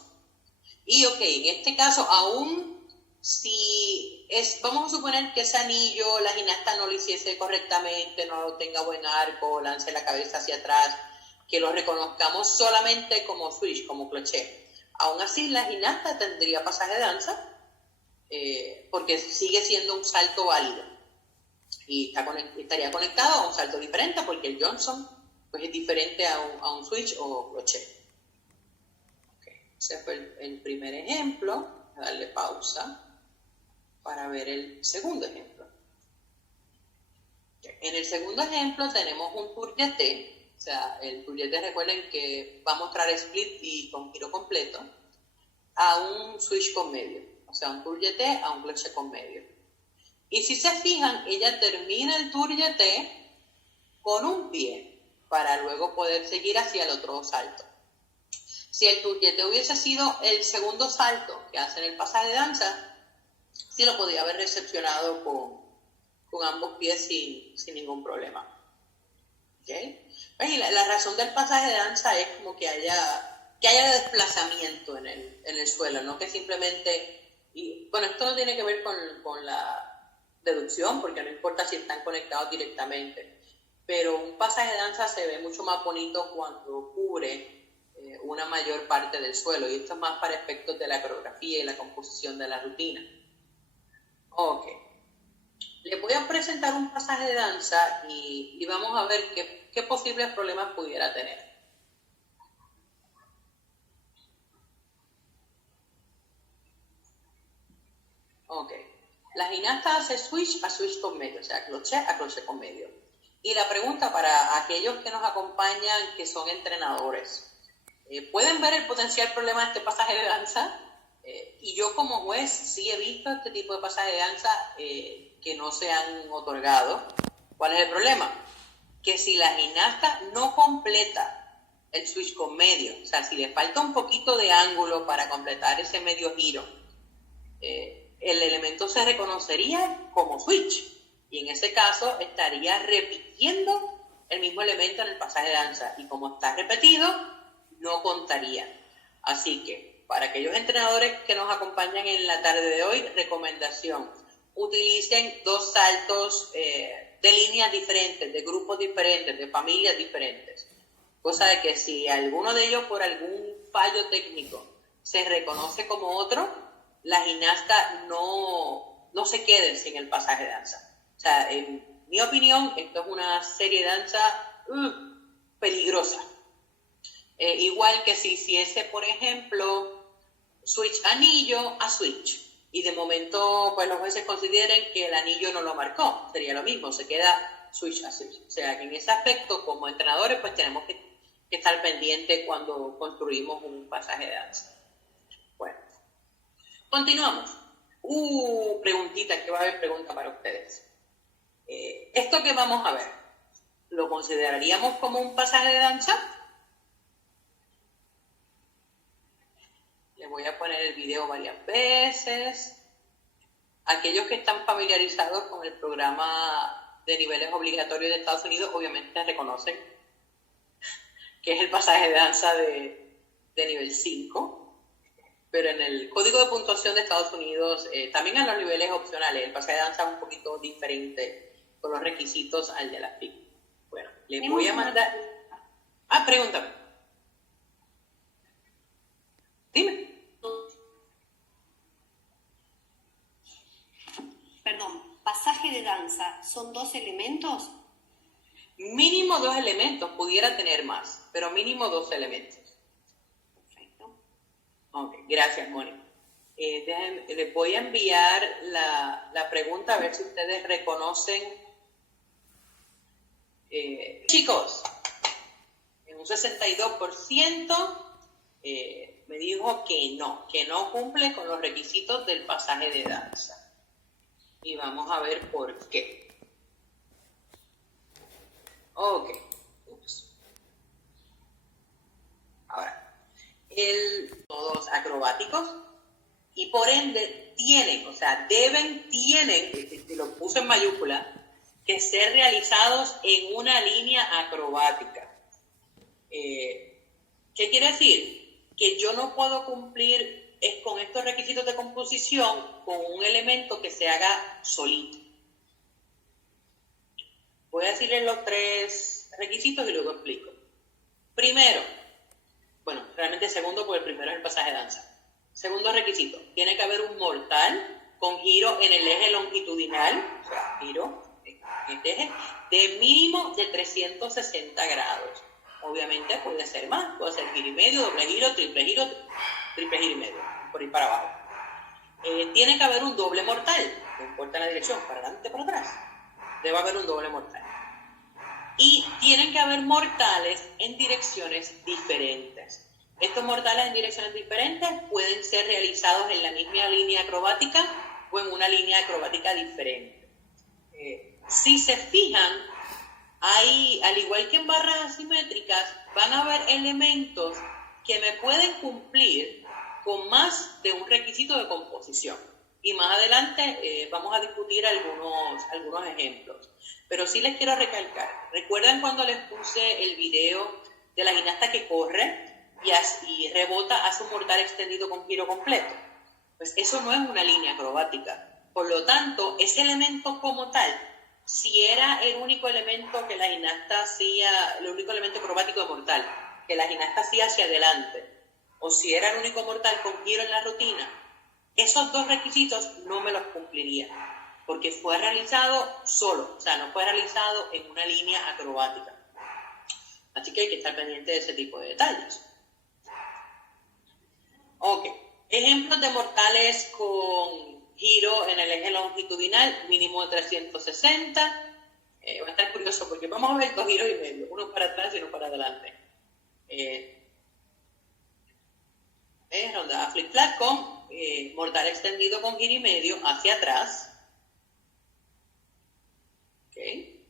Y ok, en este caso, aún si vamos a suponer que ese anillo la gimnasta no lo hiciese correctamente, no tenga buen arco, lance la cabeza hacia atrás, que lo reconozcamos solamente como switch, como cloché. Aún así, la gimnasta tendría pasaje de danza, porque sigue siendo un salto válido. Y estaría conectado a un salto diferente, porque el Johnson pues, es diferente a un switch o crochet. Okay. Ese fue el primer ejemplo. Voy a darle pausa para ver el segundo ejemplo. Okay. En el segundo ejemplo tenemos un tourjeté. O sea, el tourjeté, recuerden que va a mostrar split y con giro completo a un switch con medio. O sea, un tourjeté a un crochet con medio. Y si se fijan, ella termina el tourjeté con un pie para luego poder seguir hacia el otro salto. Si el tourjeté hubiese sido el segundo salto que hace en el pasaje de danza, sí lo podría haber recepcionado con ambos pies sin ningún problema. ¿Okay? Y la razón del pasaje de danza es como que haya desplazamiento en el suelo, no que simplemente... Y, bueno, esto no tiene que ver con la deducción, porque no importa si están conectados directamente, pero un pasaje de danza se ve mucho más bonito cuando cubre una mayor parte del suelo, y esto es más para efectos de la coreografía y la composición de la rutina. Ok, les voy a presentar un pasaje de danza y vamos a ver qué posibles problemas pudiera tener. Ok. La gimnasta hace switch a switch con medio, o sea, crochet a crochet con medio. Y la pregunta para aquellos que nos acompañan, que son entrenadores, ¿pueden ver el potencial problema de este pasaje de danza? Y yo como juez sí he visto este tipo de pasaje de danza que no se han otorgado. ¿Cuál es el problema? Que si la gimnasta no completa el switch con medio, o sea, si le falta un poquito de ángulo para completar ese medio giro, el elemento se reconocería como switch, y en ese caso estaría repitiendo el mismo elemento en el pasaje de danza, y como está repetido, no contaría. Así que para aquellos entrenadores que nos acompañan en la tarde de hoy, recomendación, utilicen 2 saltos de líneas diferentes, de grupos diferentes, de familias diferentes. Cosa de que si alguno de ellos por algún fallo técnico se reconoce como otro, la gimnasta no se quede sin el pasaje de danza. O sea, en mi opinión, esto es una serie de danza peligrosa. Igual que si hiciese, por ejemplo, switch anillo a switch, y de momento pues los jueces consideren que el anillo no lo marcó, sería lo mismo, se queda switch a switch. O sea, que en ese aspecto, como entrenadores, pues tenemos que estar pendientes cuando construimos un pasaje de danza. Bueno, continuamos. Preguntita, que va a haber pregunta para ustedes. Esto que vamos a ver, ¿lo consideraríamos como un pasaje de danza? Les voy a poner el video varias veces. Aquellos que están familiarizados con el programa de niveles obligatorios de Estados Unidos, obviamente reconocen que es el pasaje de danza de nivel 5. Pero en el código de puntuación de Estados Unidos, también en los niveles opcionales, el pasaje de danza es un poquito diferente con los requisitos al de la FIC. Bueno, les voy a mandar... pregúntame. Dime. Perdón, pasaje de danza, ¿son 2 elementos? Mínimo 2 elementos, pudiera tener más, pero mínimo 2 elementos. Perfecto. Ok, gracias, Mónica. Les voy a enviar la pregunta a ver si ustedes reconocen. Chicos, en un 62% me dijo que no cumple con los requisitos del pasaje de danza. Y vamos a ver por qué. Ok. Ahora, todos acrobáticos y por ende tienen, lo puse en mayúscula, que ser realizados en una línea acrobática. ¿Qué quiere decir? Que yo no puedo cumplir con estos requisitos de composición con un elemento que se haga solito. Voy a decirles los 3 requisitos y luego explico. Primero, realmente segundo, porque el primero es el pasaje de danza. Segundo requisito, tiene que haber un mortal con giro en el eje longitudinal, o sea, giro en este eje, de mínimo de 360 grados. Obviamente puede ser más, puede ser giro y medio, doble giro, triple giro y medio, por ir para abajo. Tiene que haber un doble mortal, no importa la dirección, para adelante, para atrás. Debe haber un doble mortal. Y tienen que haber mortales en direcciones diferentes. Estos mortales en direcciones diferentes pueden ser realizados en la misma línea acrobática o en una línea acrobática diferente. Si se fijan, al igual que en barras asimétricas, van a haber elementos que me pueden cumplir con más de un requisito de composición. Y más adelante vamos a discutir algunos ejemplos. Pero sí les quiero recalcar, ¿recuerdan cuando les puse el video de la gimnasta que corre y rebota, hace un mortal extendido con giro completo? Pues eso no es una línea acrobática. Por lo tanto, ese elemento como tal, si era el único elemento que la gimnasta hacía, el único elemento acrobático de mortal, que la gimnasta hacía hacia adelante, o si era el único mortal con giro en la rutina, esos 2 requisitos no me los cumpliría, porque fue realizado solo, o sea, no fue realizado en una línea acrobática. Así que hay que estar pendiente de ese tipo de detalles. Ok, ejemplos de mortales con giro en el eje longitudinal, mínimo de 360. Va a estar curioso porque vamos a ver 2 giros y medio, uno para atrás y uno para adelante. Ronda flip-flap con mortal extendido con giro y medio hacia atrás. Okay.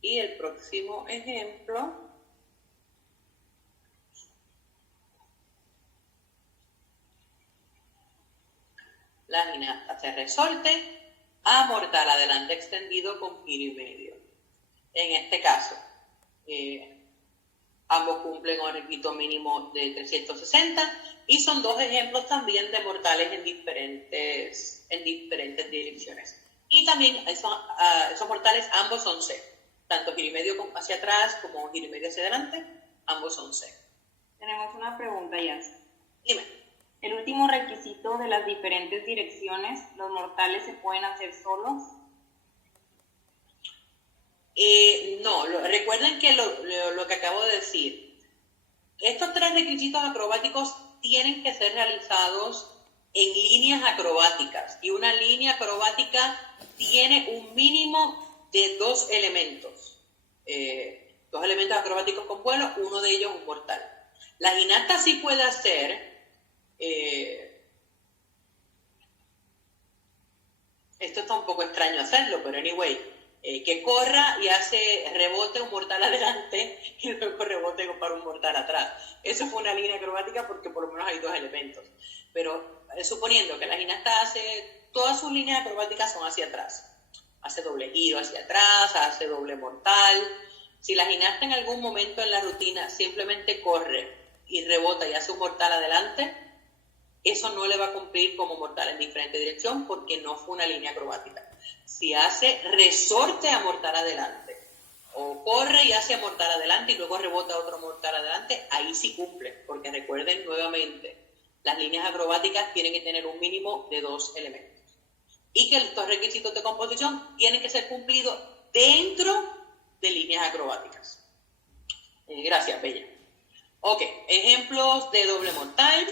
Y el próximo ejemplo, la gimnasta hace resorte a mortal adelante extendido con giro y medio. En este caso, ambos cumplen un requisito mínimo de 360, Y son dos ejemplos también de mortales en diferentes direcciones. Y también esos mortales ambos son C. Tanto giro y medio hacia atrás como giro y medio hacia adelante, ambos son C. Tenemos una pregunta, Yas. Dime. El último requisito de las diferentes direcciones, ¿los mortales se pueden hacer solos? No, recuerden que lo que acabo de decir, estos tres requisitos acrobáticos tienen que ser realizados en líneas acrobáticas, y una línea acrobática tiene un mínimo de dos elementos acrobáticos con vuelo, uno de ellos un mortal. La ginasta sí puede hacer, esto está un poco extraño hacerlo, pero anyway, que corra y hace rebote un mortal adelante y luego rebote para un mortal atrás. Eso fue una línea acrobática porque por lo menos hay dos elementos. Pero suponiendo que la ginasta todas sus líneas acrobáticas son hacia atrás. Hace doble giro hacia atrás, hace doble mortal. Si la ginasta en algún momento en la rutina simplemente corre y rebota y hace un mortal adelante, eso no le va a cumplir como mortal en diferente dirección porque no fue una línea acrobática. Si hace resorte a mortal adelante, o corre y hace mortal adelante y luego rebota otro mortal adelante, ahí sí cumple, porque recuerden nuevamente, las líneas acrobáticas tienen que tener un mínimo de dos elementos. Y que estos requisitos de composición tienen que ser cumplidos dentro de líneas acrobáticas. Gracias, Bella. Ok, ejemplos de doble mortal.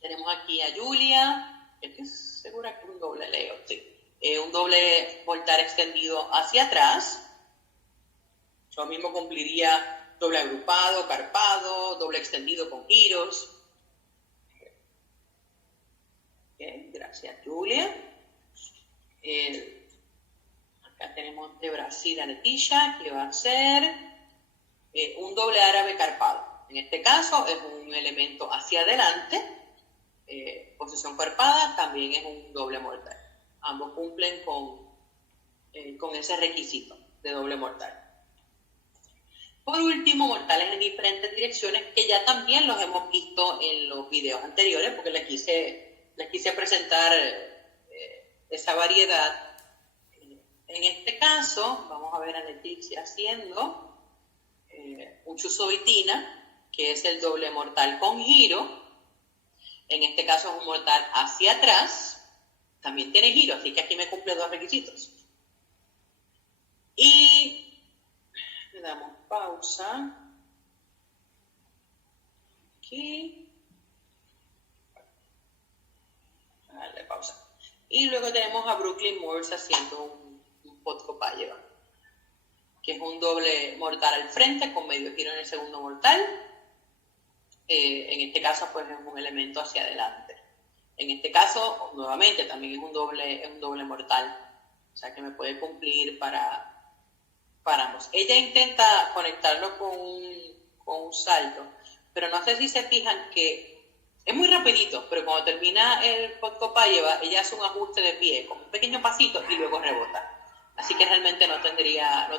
Tenemos aquí a Julia, estoy segura que es un doble Leo, sí. Un doble mortal extendido hacia atrás. Lo mismo cumpliría doble agrupado, carpado, doble extendido con giros. Bien, gracias, Julia. Acá tenemos de Brasil a Leticia, que va a ser un doble árabe carpado. En este caso es un elemento hacia adelante. Posición carpada también es un doble mortal. Ambos cumplen con ese requisito de doble mortal. Por último, mortales en diferentes direcciones, que ya también los hemos visto en los videos anteriores, porque les quise presentar esa variedad. En este caso, vamos a ver a Leticia haciendo un chusovitina, que es el doble mortal con giro. En este caso es un mortal hacia atrás. También tiene giro, así que aquí me cumple dos requisitos. Y le damos pausa. Aquí. Darle pausa. Y luego tenemos a Brooklyn Moores haciendo un Podkopáyeva, que es un doble mortal al frente con medio giro en el segundo mortal. En este caso, pues es un elemento hacia adelante. En este caso, nuevamente, también es un doble mortal. O sea, que me puede cumplir para ambos. Ella intenta conectarlo con un salto, pero no sé si se fijan que es muy rapidito, pero cuando termina el Podkopáyeva, ella hace un ajuste de pie, con un pequeño pasito y luego rebota. Así que realmente no tendría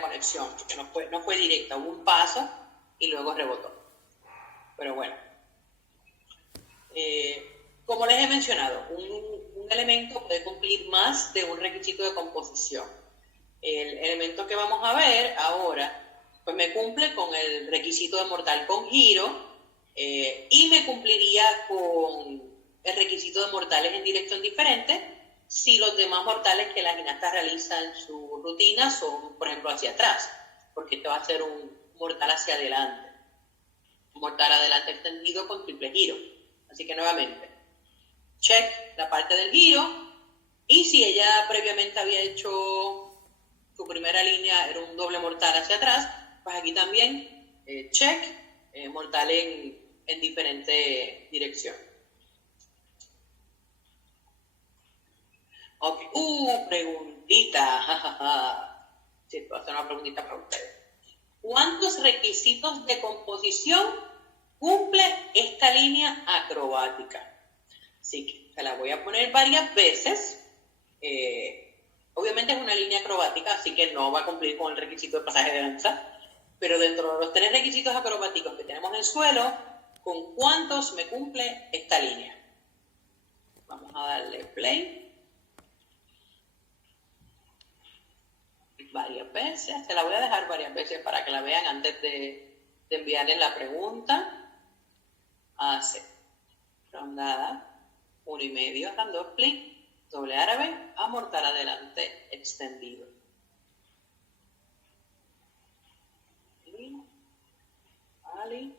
conexión, porque no fue directa. Hubo un paso y luego rebotó. Pero bueno. Como les he mencionado, un elemento puede cumplir más de un requisito de composición. El elemento que vamos a ver ahora, pues me cumple con el requisito de mortal con giro y me cumpliría con el requisito de mortales en dirección diferente si los demás mortales que la ginasta realiza en su rutina son, por ejemplo, hacia atrás, porque este va a ser un mortal hacia adelante. Un mortal adelante extendido con triple giro. Así que nuevamente, check la parte del giro, y si ella previamente había hecho su primera línea, era un doble mortal hacia atrás, pues aquí también check, mortal en diferente dirección. Ok, preguntita, sí, puedo hacer una preguntita para ustedes. ¿Cuántos requisitos de composición cumple esta línea acrobática? Así que se la voy a poner varias veces. Obviamente es una línea acrobática, así que no va a cumplir con el requisito de pasaje de danza, pero dentro de los tres requisitos acrobáticos que tenemos en el suelo, con cuántos me cumple esta línea. Vamos a darle play. Varias veces, te la voy a dejar varias veces para que la vean antes de enviarles la pregunta. Hace rondada 1,5, dando split, doble árabe, a mortal adelante, extendido. Ali.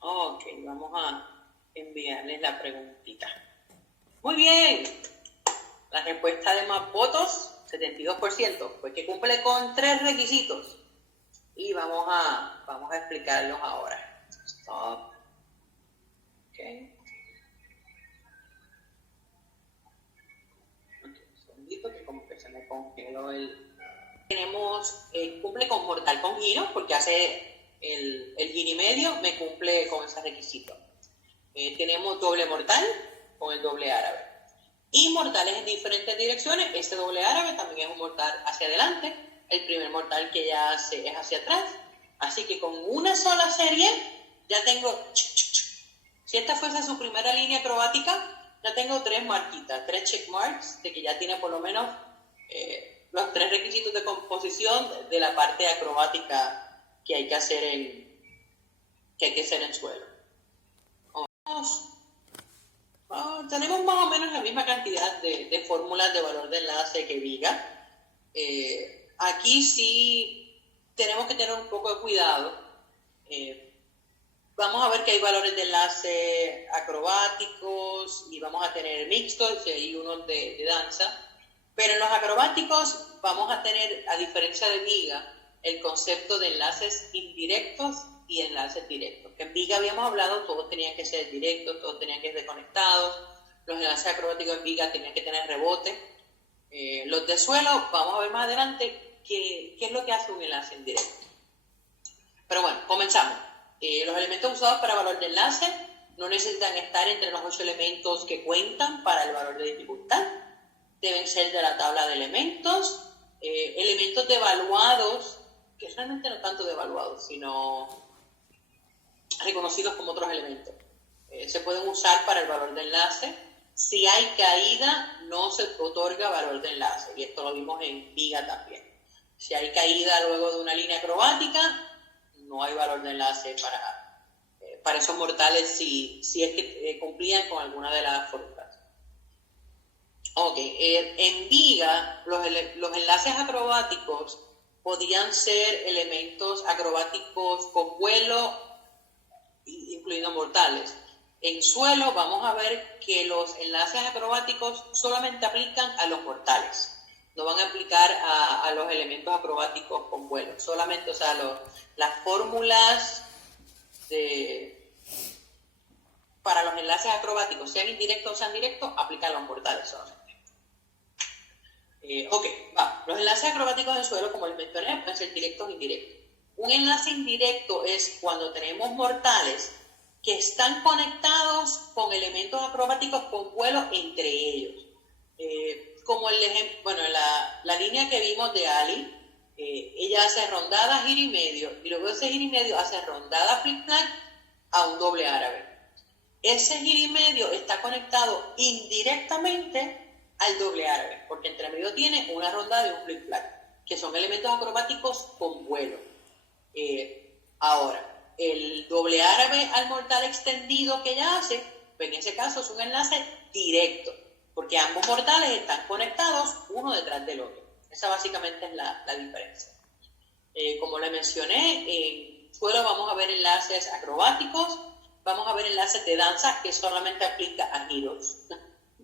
Ok, vamos a enviarles la preguntita. Muy bien. La respuesta de más votos, 72%, pues que cumple con 3 requisitos. Y vamos a explicarlos ahora. Stop. Ok. Un segundito que como que se me congeló el... Tenemos, cumple con mortal con giro, porque hace el giro y medio, me cumple con ese requisito. Tenemos doble mortal con el doble árabe. Y mortales en diferentes direcciones. Este doble árabe también es un mortal hacia adelante. El primer mortal que ya hace es hacia atrás. Así que con una sola serie ya tengo... Si esta fuese su primera línea acrobática, ya tengo 3 marquitas, 3 check marks, de que ya tiene por lo menos los 3 requisitos de composición de la parte acrobática que hay que hacer en suelo. Tenemos más o menos la misma cantidad de fórmulas de valor de enlace que Viga. Aquí sí tenemos que tener un poco de cuidado. Vamos a ver que hay valores de enlace acrobáticos y vamos a tener mixtos y hay unos de danza. Pero en los acrobáticos vamos a tener, a diferencia de Viga, el concepto de enlaces indirectos y enlaces directos. Que en Viga habíamos hablado, todos tenían que ser directos, todos tenían que ser conectados. Los enlaces acrobáticos en Viga tenían que tener rebote. Los de suelo, vamos a ver más adelante qué es lo que hace un enlace indirecto. Pero bueno, comenzamos. Los elementos usados para valor de enlace no necesitan estar entre los 8 elementos que cuentan para el valor de dificultad. Deben ser de la tabla de elementos. Elementos devaluados, que realmente no tanto devaluados, sino reconocidos como otros elementos. Se pueden usar para el valor de enlace. Si hay caída, no se otorga valor de enlace, y esto lo vimos en Viga también. Si hay caída luego de una línea acrobática, no hay valor de enlace para esos mortales si es que cumplían con alguna de las fórmulas. Ok, en Viga, los enlaces acrobáticos podían ser elementos acrobáticos con vuelo, incluyendo mortales. En suelo vamos a ver que los enlaces acrobáticos solamente aplican a los mortales. No van a aplicar a los elementos acrobáticos con vuelo. Solamente, o sea, las fórmulas para los enlaces acrobáticos, sean indirectos o sean directos, aplican a los mortales solamente. Los enlaces acrobáticos en suelo, como les mencioné, pueden ser directos o indirectos. Un enlace indirecto es cuando tenemos mortales que están conectados con elementos acrobáticos con vuelo entre ellos. Como el ejemplo, bueno, la línea que vimos de Ali, ella hace rondada, giro y medio, y luego ese giro y medio hace rondada, flip-flag a un doble árabe. Ese giro y medio está conectado indirectamente al doble árabe, porque entre medio tiene una ronda y un flip-flag, que son elementos acrobáticos con vuelo. Ahora, el doble árabe al mortal extendido que ella hace, pues en ese caso es un enlace directo, porque ambos mortales están conectados uno detrás del otro. Esa básicamente es la diferencia. Como le mencioné, en suelo vamos a ver enlaces acrobáticos, vamos a ver enlaces de danza que solamente aplica a giros.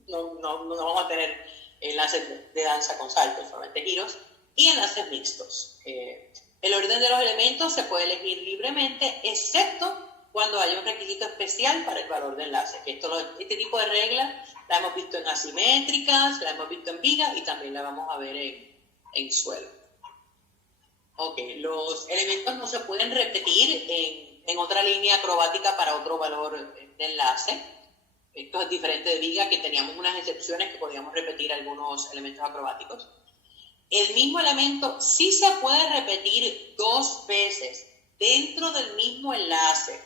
No vamos a tener enlaces de danza con saltos, solamente giros, y enlaces mixtos. El orden de los elementos se puede elegir libremente, excepto cuando haya un requisito especial para el valor de enlace. Este tipo de reglas la hemos visto en asimétricas, la hemos visto en Viga y también la vamos a ver en suelo. Ok, los elementos no se pueden repetir en otra línea acrobática para otro valor de enlace. Esto es diferente de Viga, que teníamos unas excepciones que podíamos repetir algunos elementos acrobáticos. El mismo elemento sí se puede repetir 2 veces dentro del mismo enlace,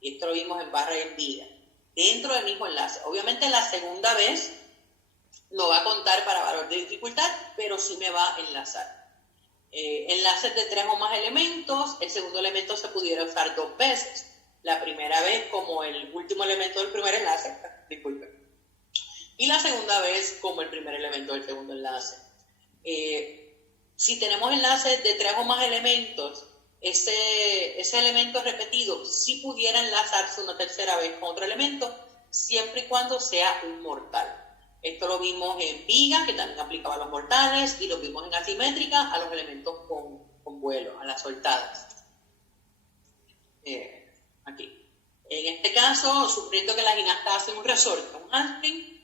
y esto lo vimos en barra y en viga, dentro del mismo enlace. Obviamente la segunda vez no va a contar para valor de dificultad, pero sí me va a enlazar. Enlaces de 3 o más elementos, el segundo elemento se pudiera usar 2 veces. La primera vez como el último elemento del primer enlace, disculpen, y la segunda vez como el primer elemento del segundo enlace. Si tenemos enlaces de 3 o más elementos, ese elemento repetido sí pudiera enlazarse una tercera vez con otro elemento, siempre y cuando sea un mortal. Esto lo vimos en viga, que también aplicaba a los mortales, y lo vimos en asimétrica a los elementos con vuelo, a las soltadas. Aquí. En este caso, suponiendo que la ginasta hace un resorte, un handspring,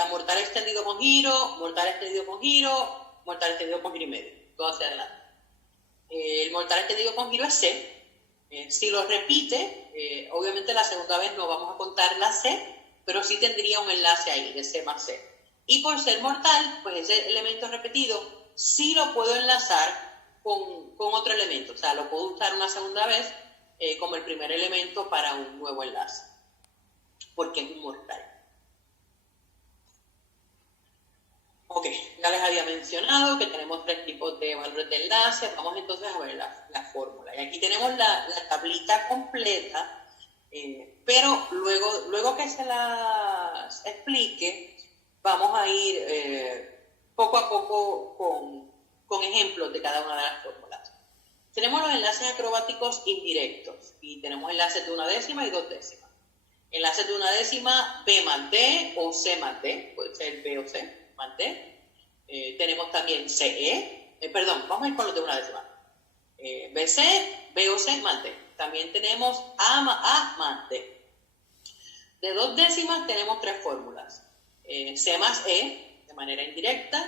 a mortal extendido con giro, mortal extendido con giro, mortal extendido con giro y medio, todo hacia adelante. El mortal extendido con giro es C. Si lo repite, obviamente la segunda vez no vamos a contar la C, pero sí tendría un enlace ahí de C más C. Y por ser mortal, pues ese elemento repetido sí lo puedo enlazar con otro elemento. O sea, lo puedo usar una segunda vez como el primer elemento para un nuevo enlace, porque es un mortal. Ok, ya les había mencionado que tenemos 3 tipos de valores de enlace. Vamos entonces a ver la fórmula. Y aquí tenemos la tablita completa. Pero luego que se las explique, vamos a ir poco a poco con ejemplos de cada una de las fórmulas. Tenemos los enlaces acrobáticos indirectos y tenemos enlaces de 1/10 y 2/10. Enlaces de 1/10, B más D o C más D, puede ser B o C más D. Tenemos también CE, vamos a ir con los de 1/10. BC, B o C más D. También tenemos A más D. De 2/10 tenemos 3 fórmulas. C más E, de manera indirecta,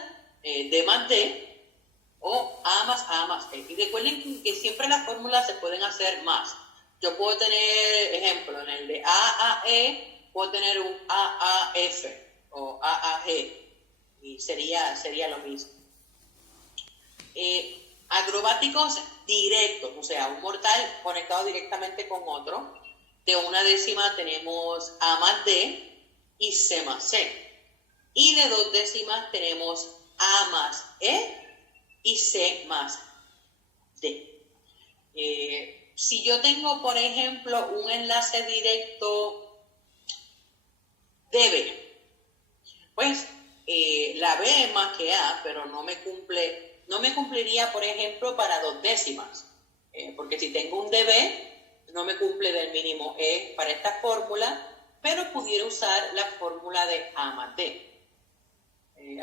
D más D, o A más E. Y recuerden que siempre las fórmulas se pueden hacer más. Yo puedo tener, ejemplo, en el de A a E, puedo tener un A a F o A a G, y sería lo mismo. Acrobáticos directos, o sea, un mortal conectado directamente con otro. De 1/10 tenemos A más D y C más C. Y de 2/10 tenemos A más E y C más D. Si yo tengo, por ejemplo, un enlace directo DB, pues la B es más que A, pero no me cumpliría, por ejemplo, para 2/10, porque si tengo un DB, no me cumple del mínimo E para esta fórmula, pero pudiera usar la fórmula de A más D.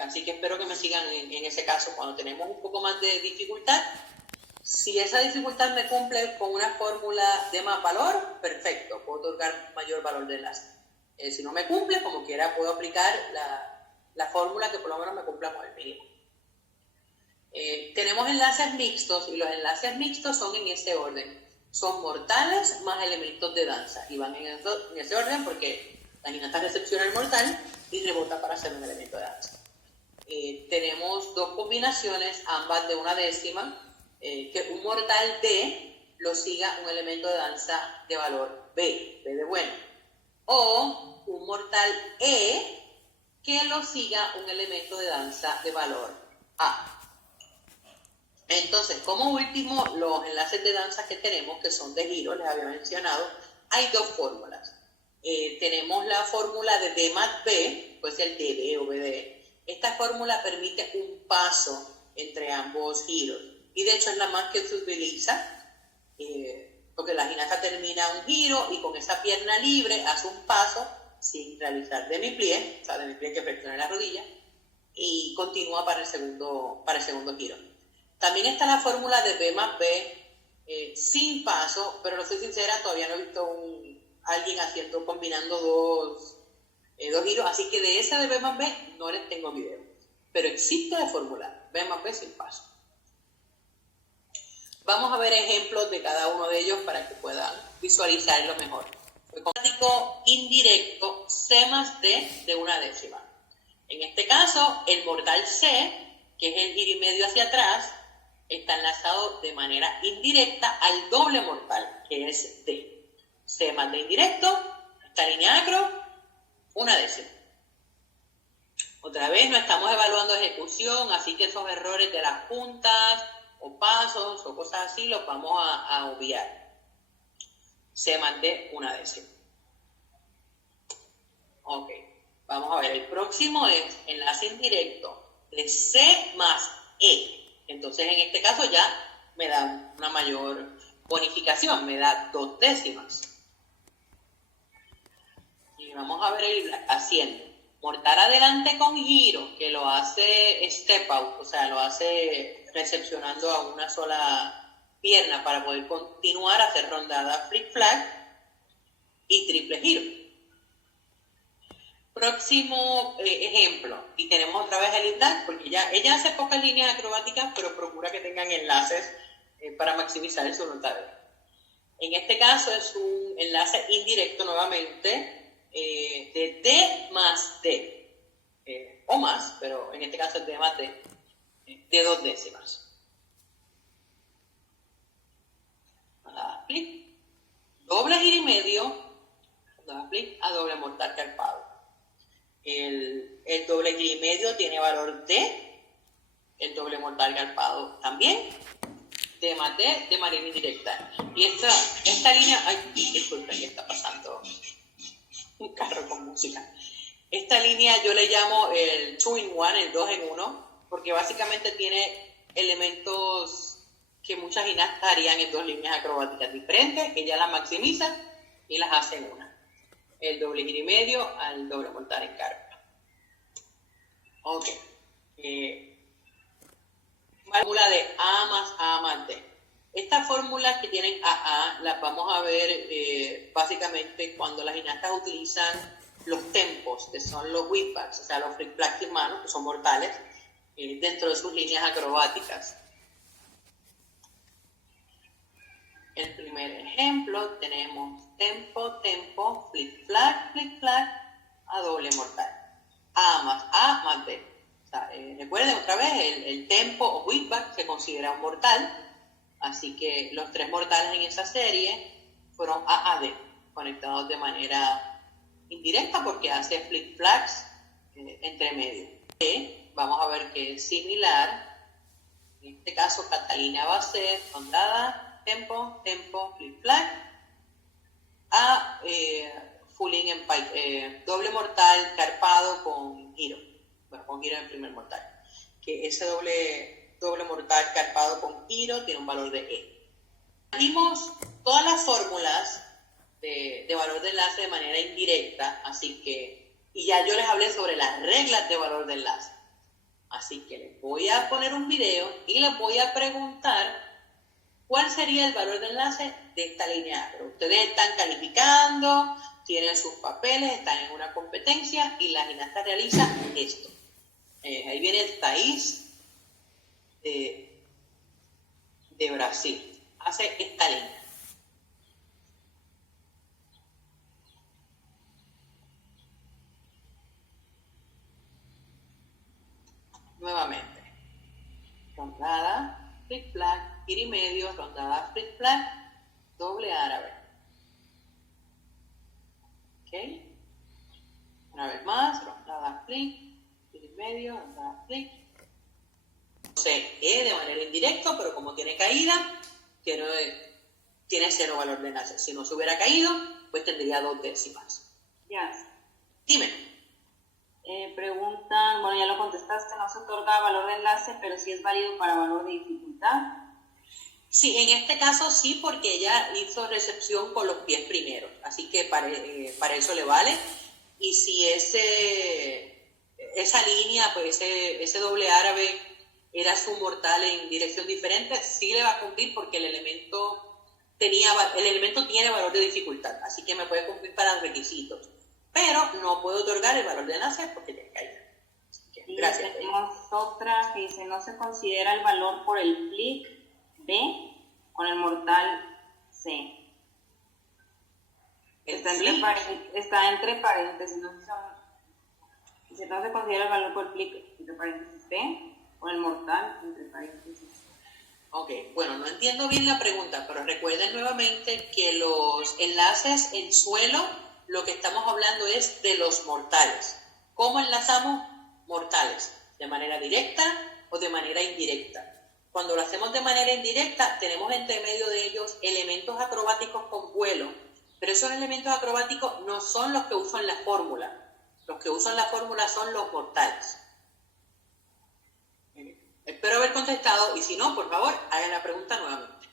Así que espero que me sigan en ese caso. Cuando tenemos un poco más de dificultad, si esa dificultad me cumple con una fórmula de más valor, perfecto, puedo otorgar mayor valor de enlace. Si no me cumple, como quiera, puedo aplicar la fórmula que por lo menos me cumpla con el mínimo. Tenemos enlaces mixtos, y los enlaces mixtos son en ese orden. Son mortales más elementos de danza, y van en ese orden porque la ginasta recepciona el mortal y rebota para hacer un elemento de danza. Tenemos 2 combinaciones, ambas de 1/10, que un mortal D lo siga un elemento de danza de valor B de bueno, o un mortal E que lo siga un elemento de danza de valor A. Entonces, como último, los enlaces de danza que tenemos, que son de giro, les había mencionado, hay 2 fórmulas. Tenemos la fórmula de D más B, pues el DB o BD. Esta fórmula permite un paso entre ambos giros, y de hecho es la más que se utiliza, porque la ginasta termina un giro y con esa pierna libre hace un paso sin realizar demi-plié, o sea, demi-plié que flexiona la rodilla, y continúa para el segundo giro. También está la fórmula de B más B sin paso, pero no soy sincera, todavía no he visto alguien combinando dos giros, así que de esa de B más B no les tengo video, pero existe la fórmula B más B sin paso. Vamos a ver ejemplos de cada uno de ellos para que puedan visualizarlo mejor. Acrobático indirecto C más D de 1/10. En este caso, el mortal C, que es el giro y medio hacia atrás, está enlazado de manera indirecta al doble mortal, que es D. C más D indirecto, esta línea acro, 1/10. Otra vez no estamos evaluando ejecución, así que esos errores de las puntas o pasos o cosas así los vamos a obviar. C más D, 1/10. Ok, vamos a ver, el próximo es enlace indirecto de C más E. Entonces en este caso ya me da una mayor bonificación, me da 2/10. Y vamos a ver ir haciendo. Mortal adelante con giro, que lo hace step out, o sea, lo hace recepcionando a una sola pierna para poder continuar a hacer rondada flip flag y triple giro. Próximo ejemplo, y tenemos otra vez el ITAC, porque ella hace pocas líneas acrobáticas, pero procura que tengan enlaces para maximizar su notabilidad. En este caso es un enlace indirecto nuevamente, de D más D, o más, pero en este caso es D más D, de 2/10. Clic, doble giro y medio, clic a doble mortal carpado. El doble giro y medio tiene valor D, el doble mortal carpado también, D más D de manera indirecta. Y esta línea, ay, disculpen, ¿qué está pasando? Un carro con música. Esta línea yo le llamo el 2-in-1, el 2-en-1, porque básicamente tiene elementos que muchas gimnastas harían en dos líneas acrobáticas diferentes, ella las maximiza y las hace en una. El doble giro y medio al doble mortal en carpa. Ok. Fórmula de A más D. Estas fórmulas que tienen AA las vamos a ver básicamente cuando las gimnastas utilizan los tempos, que son los whipbacks, o sea, los flip flags de mano, que son mortales, dentro de sus líneas acrobáticas. El primer ejemplo tenemos tempo, tempo, flip flag, a doble mortal. A más D. O sea, recuerden otra vez, el tempo o whipback se considera un mortal. Así que los tres mortales en esa serie fueron A a D, conectados de manera indirecta porque hace flip flags entre medio. Vamos a ver que es similar. En este caso, Catalina va a ser rondada, tempo, tempo, flip flag, a full in en pike, doble mortal carpado con giro. Bueno, con giro en el primer mortal. Que ese doble mortal carpado con giro tiene un valor de E. Vimos todas las fórmulas de valor de enlace de manera indirecta, así que, y ya yo les hablé sobre las reglas de valor de enlace. Así que les voy a poner un video y les voy a preguntar cuál sería el valor de enlace de esta línea acro. Ustedes están calificando, tienen sus papeles, están en una competencia y la gimnasta realiza esto. Ahí viene el Thaís de Brasil. Hace esta línea. Nuevamente. Rondada, flip flag, giro y medio, rondada, flip flag, doble árabe. ¿Ok? Una vez más, rondada, flip, giro y medio, rondada, flip. E de manera indirecta, pero como tiene caída, tiene cero valor de enlace. Si no se hubiera caído, pues tendría 2/10. Ya. Dime. Preguntan, bueno, ya lo contestaste, no se otorga valor de enlace, pero sí es válido para valor de dificultad. Sí, en este caso sí, porque ella hizo recepción con los pies primeros, así que para eso le vale. Y si esa línea, pues ese doble árabe era su mortal en dirección diferente, sí le va a cumplir porque el elemento tiene valor de dificultad, así que me puede cumplir para los requisitos, pero no puede otorgar el valor de enlace porque tiene caída. Gracias. Y tenemos otra que dice, no se considera el valor por el flick B con el mortal C. Está entre paréntesis, no se considera el valor por el flick entre paréntesis B con el mortal entre paréntesis. Ok, bueno, no entiendo bien la pregunta, pero recuerden nuevamente que los enlaces en suelo, lo que estamos hablando es de los mortales. ¿Cómo enlazamos mortales? ¿De manera directa o de manera indirecta? Cuando lo hacemos de manera indirecta, tenemos entre medio de ellos elementos acrobáticos con vuelo, pero esos elementos acrobáticos no son los que uso en la fórmula. Los que usan la fórmula son los mortales. Espero haber contestado, y si no, por favor, hagan la pregunta nuevamente.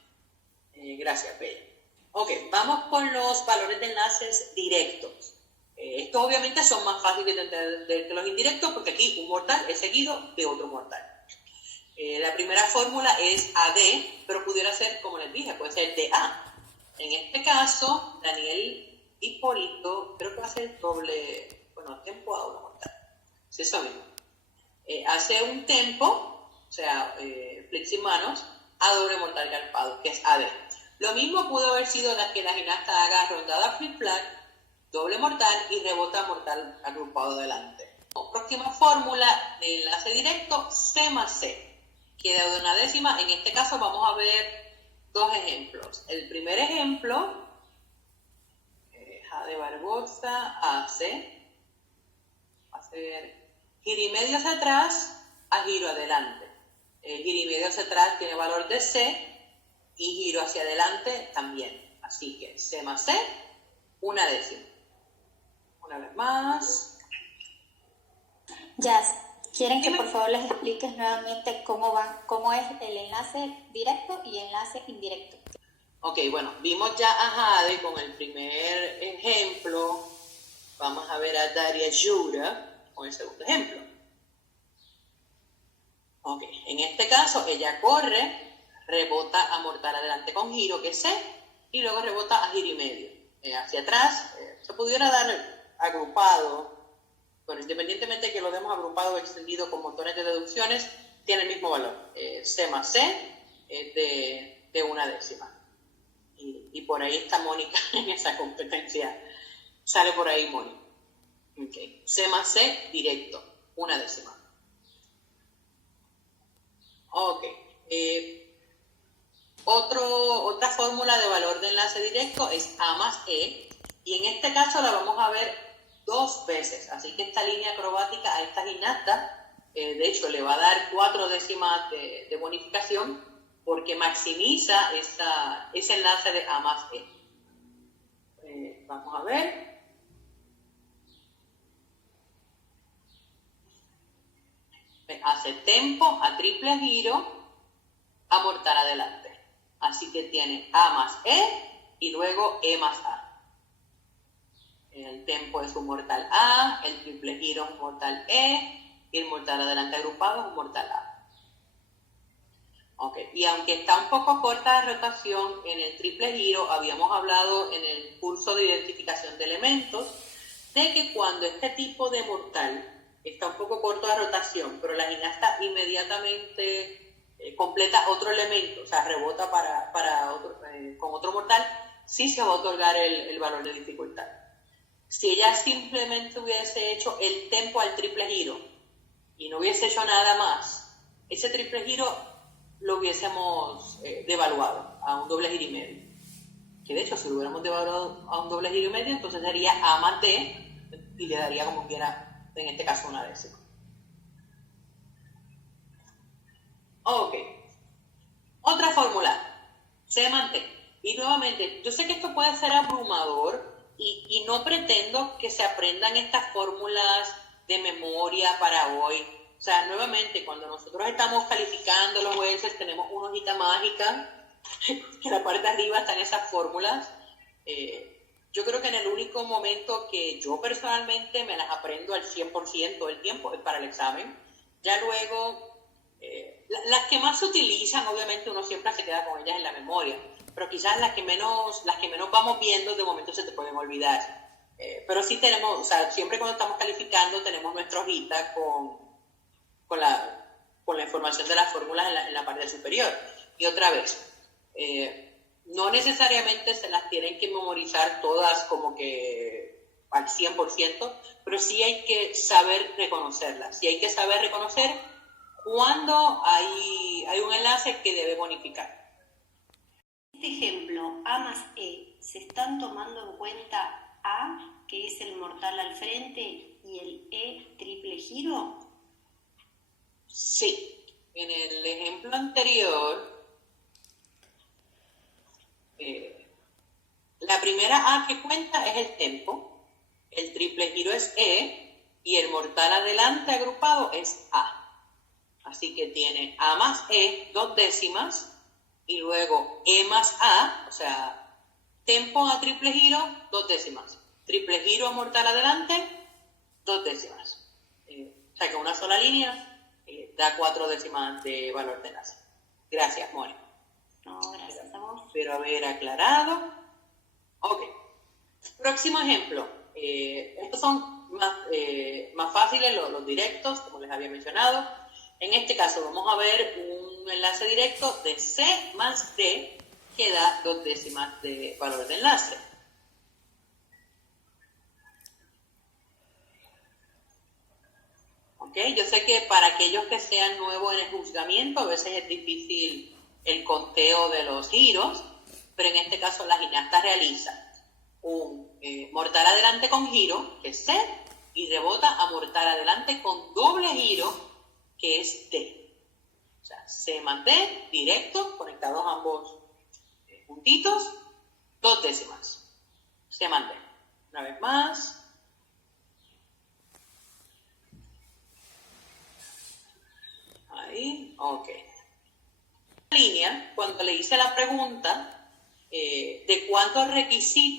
Gracias, Bella. Ok, vamos con los valores de enlaces directos. Estos obviamente son más fáciles de entender que los indirectos, porque aquí un mortal es seguido de otro mortal. La primera fórmula es AD, pero pudiera ser, como les dije, puede ser DA. En este caso, Daniel Hipólito, creo que va a ser doble, bueno, tempo a doble mortal. Es eso mismo. Hace un tempo, o sea, fleximanos, a doble mortal galpado, que es AD. Lo mismo pudo haber sido que la gimnasta haga rondada flip flag, doble mortal y rebota mortal agrupado delante. Próxima fórmula de enlace directo, C más C, que de una décima. En este caso vamos a ver dos ejemplos. El primer ejemplo, Jade Barbosa hace, va a ser giro y medio hacia atrás a giro adelante. Giro y medio hacia atrás tiene valor de C y giro hacia adelante también. Así que C más C, una décima. Una vez más. Jazz, ¿quieren que por favor les expliques nuevamente cómo es el enlace directo y enlace indirecto? Ok, bueno, vimos ya a Jade con el primer ejemplo. Vamos a ver a Daria Yura con el segundo ejemplo. Ok, en este caso ella corre, rebota a mortal adelante con giro, que es C, y luego rebota a giro y medio. Hacia atrás, se pudiera dar agrupado, bueno, independientemente de que lo demos agrupado o extendido con montones de deducciones, tiene el mismo valor. C más C es de una décima. Y por ahí está Mónica en esa competencia. Sale por ahí Mónica. Okay. C más C directo, una décima. Ok. Otra fórmula de valor de enlace directo es A más E, y en este caso la vamos a ver dos veces, así que esta línea acrobática a esta gimnasta, de hecho le va a dar 4 décimas de bonificación, porque maximiza ese enlace de A más E. Vamos a ver. Hace tempo a triple giro a mortal adelante. Así que tiene A más E y luego E más A. El tempo es un mortal A, el triple giro es un mortal E y el mortal adelante agrupado es un mortal A. Okay. Y aunque está un poco corta la rotación en el triple giro, habíamos hablado en el curso de identificación de elementos de que cuando este tipo de mortal está un poco corto de rotación, pero la gimnasta inmediatamente completa otro elemento, o sea, rebota con otro mortal, sí se va a otorgar el valor de dificultad. Si ella simplemente hubiese hecho el tempo al triple giro y no hubiese hecho nada más, ese triple giro lo hubiésemos devaluado a un doble giro y medio. Que de hecho, si lo hubiéramos devaluado a un doble giro y medio, entonces sería A más D y le daría como quiera, en este caso, una décima. Ok. Otra fórmula, C más D. Y nuevamente, yo sé que esto puede ser abrumador y no pretendo que se aprendan estas fórmulas de memoria para hoy. O sea, nuevamente, cuando nosotros estamos calificando los jueces, tenemos una hojita mágica, que en la parte de arriba están esas fórmulas. Yo creo que en el único momento que yo personalmente me las aprendo al 100% del tiempo es para el examen. Ya luego, las que más se utilizan, obviamente uno siempre se queda con ellas en la memoria, pero quizás las que menos vamos viendo, de momento se te pueden olvidar. Pero sí tenemos, o sea, siempre cuando estamos calificando tenemos nuestra hojita con la información de las fórmulas en la parte superior. Y otra vez, no necesariamente se las tienen que memorizar todas como que al 100%, pero sí hay que saber reconocerlas. Sí hay que saber reconocer cuando hay un enlace que debe bonificar. Este ejemplo, A más E, ¿se están tomando en cuenta A, que es el mortal al frente, y el E triple giro? Sí. En el ejemplo anterior, la primera A que cuenta es el tempo, el triple giro es E y el mortal adelante agrupado es A. Así que tiene A más E, 2 décimas, y luego E más A, o sea, tempo a triple giro, 2 décimas. Triple giro a mortal adelante, 2 décimas. O sea que una sola línea da 4 décimas de valor de enlace. Gracias, Moni. No, gracias a vos. Espero haber aclarado. Ok. Próximo ejemplo. Estos son más fáciles, los directos, como les había mencionado. En este caso vamos a ver un enlace directo de C más D que da 2 décimas de valor de enlace. Okay. Yo sé que para aquellos que sean nuevos en el juzgamiento a veces es difícil el conteo de los giros, pero en este caso la gimnasta realiza un mortal adelante con giro, que es C, y rebota a mortal adelante con doble giro, que es D. O sea, C más D, directo, conectados ambos puntitos, 2 décimas. C más D. Una vez más. Ahí, ok. La línea, cuando le hice la pregunta de cuántos requisitos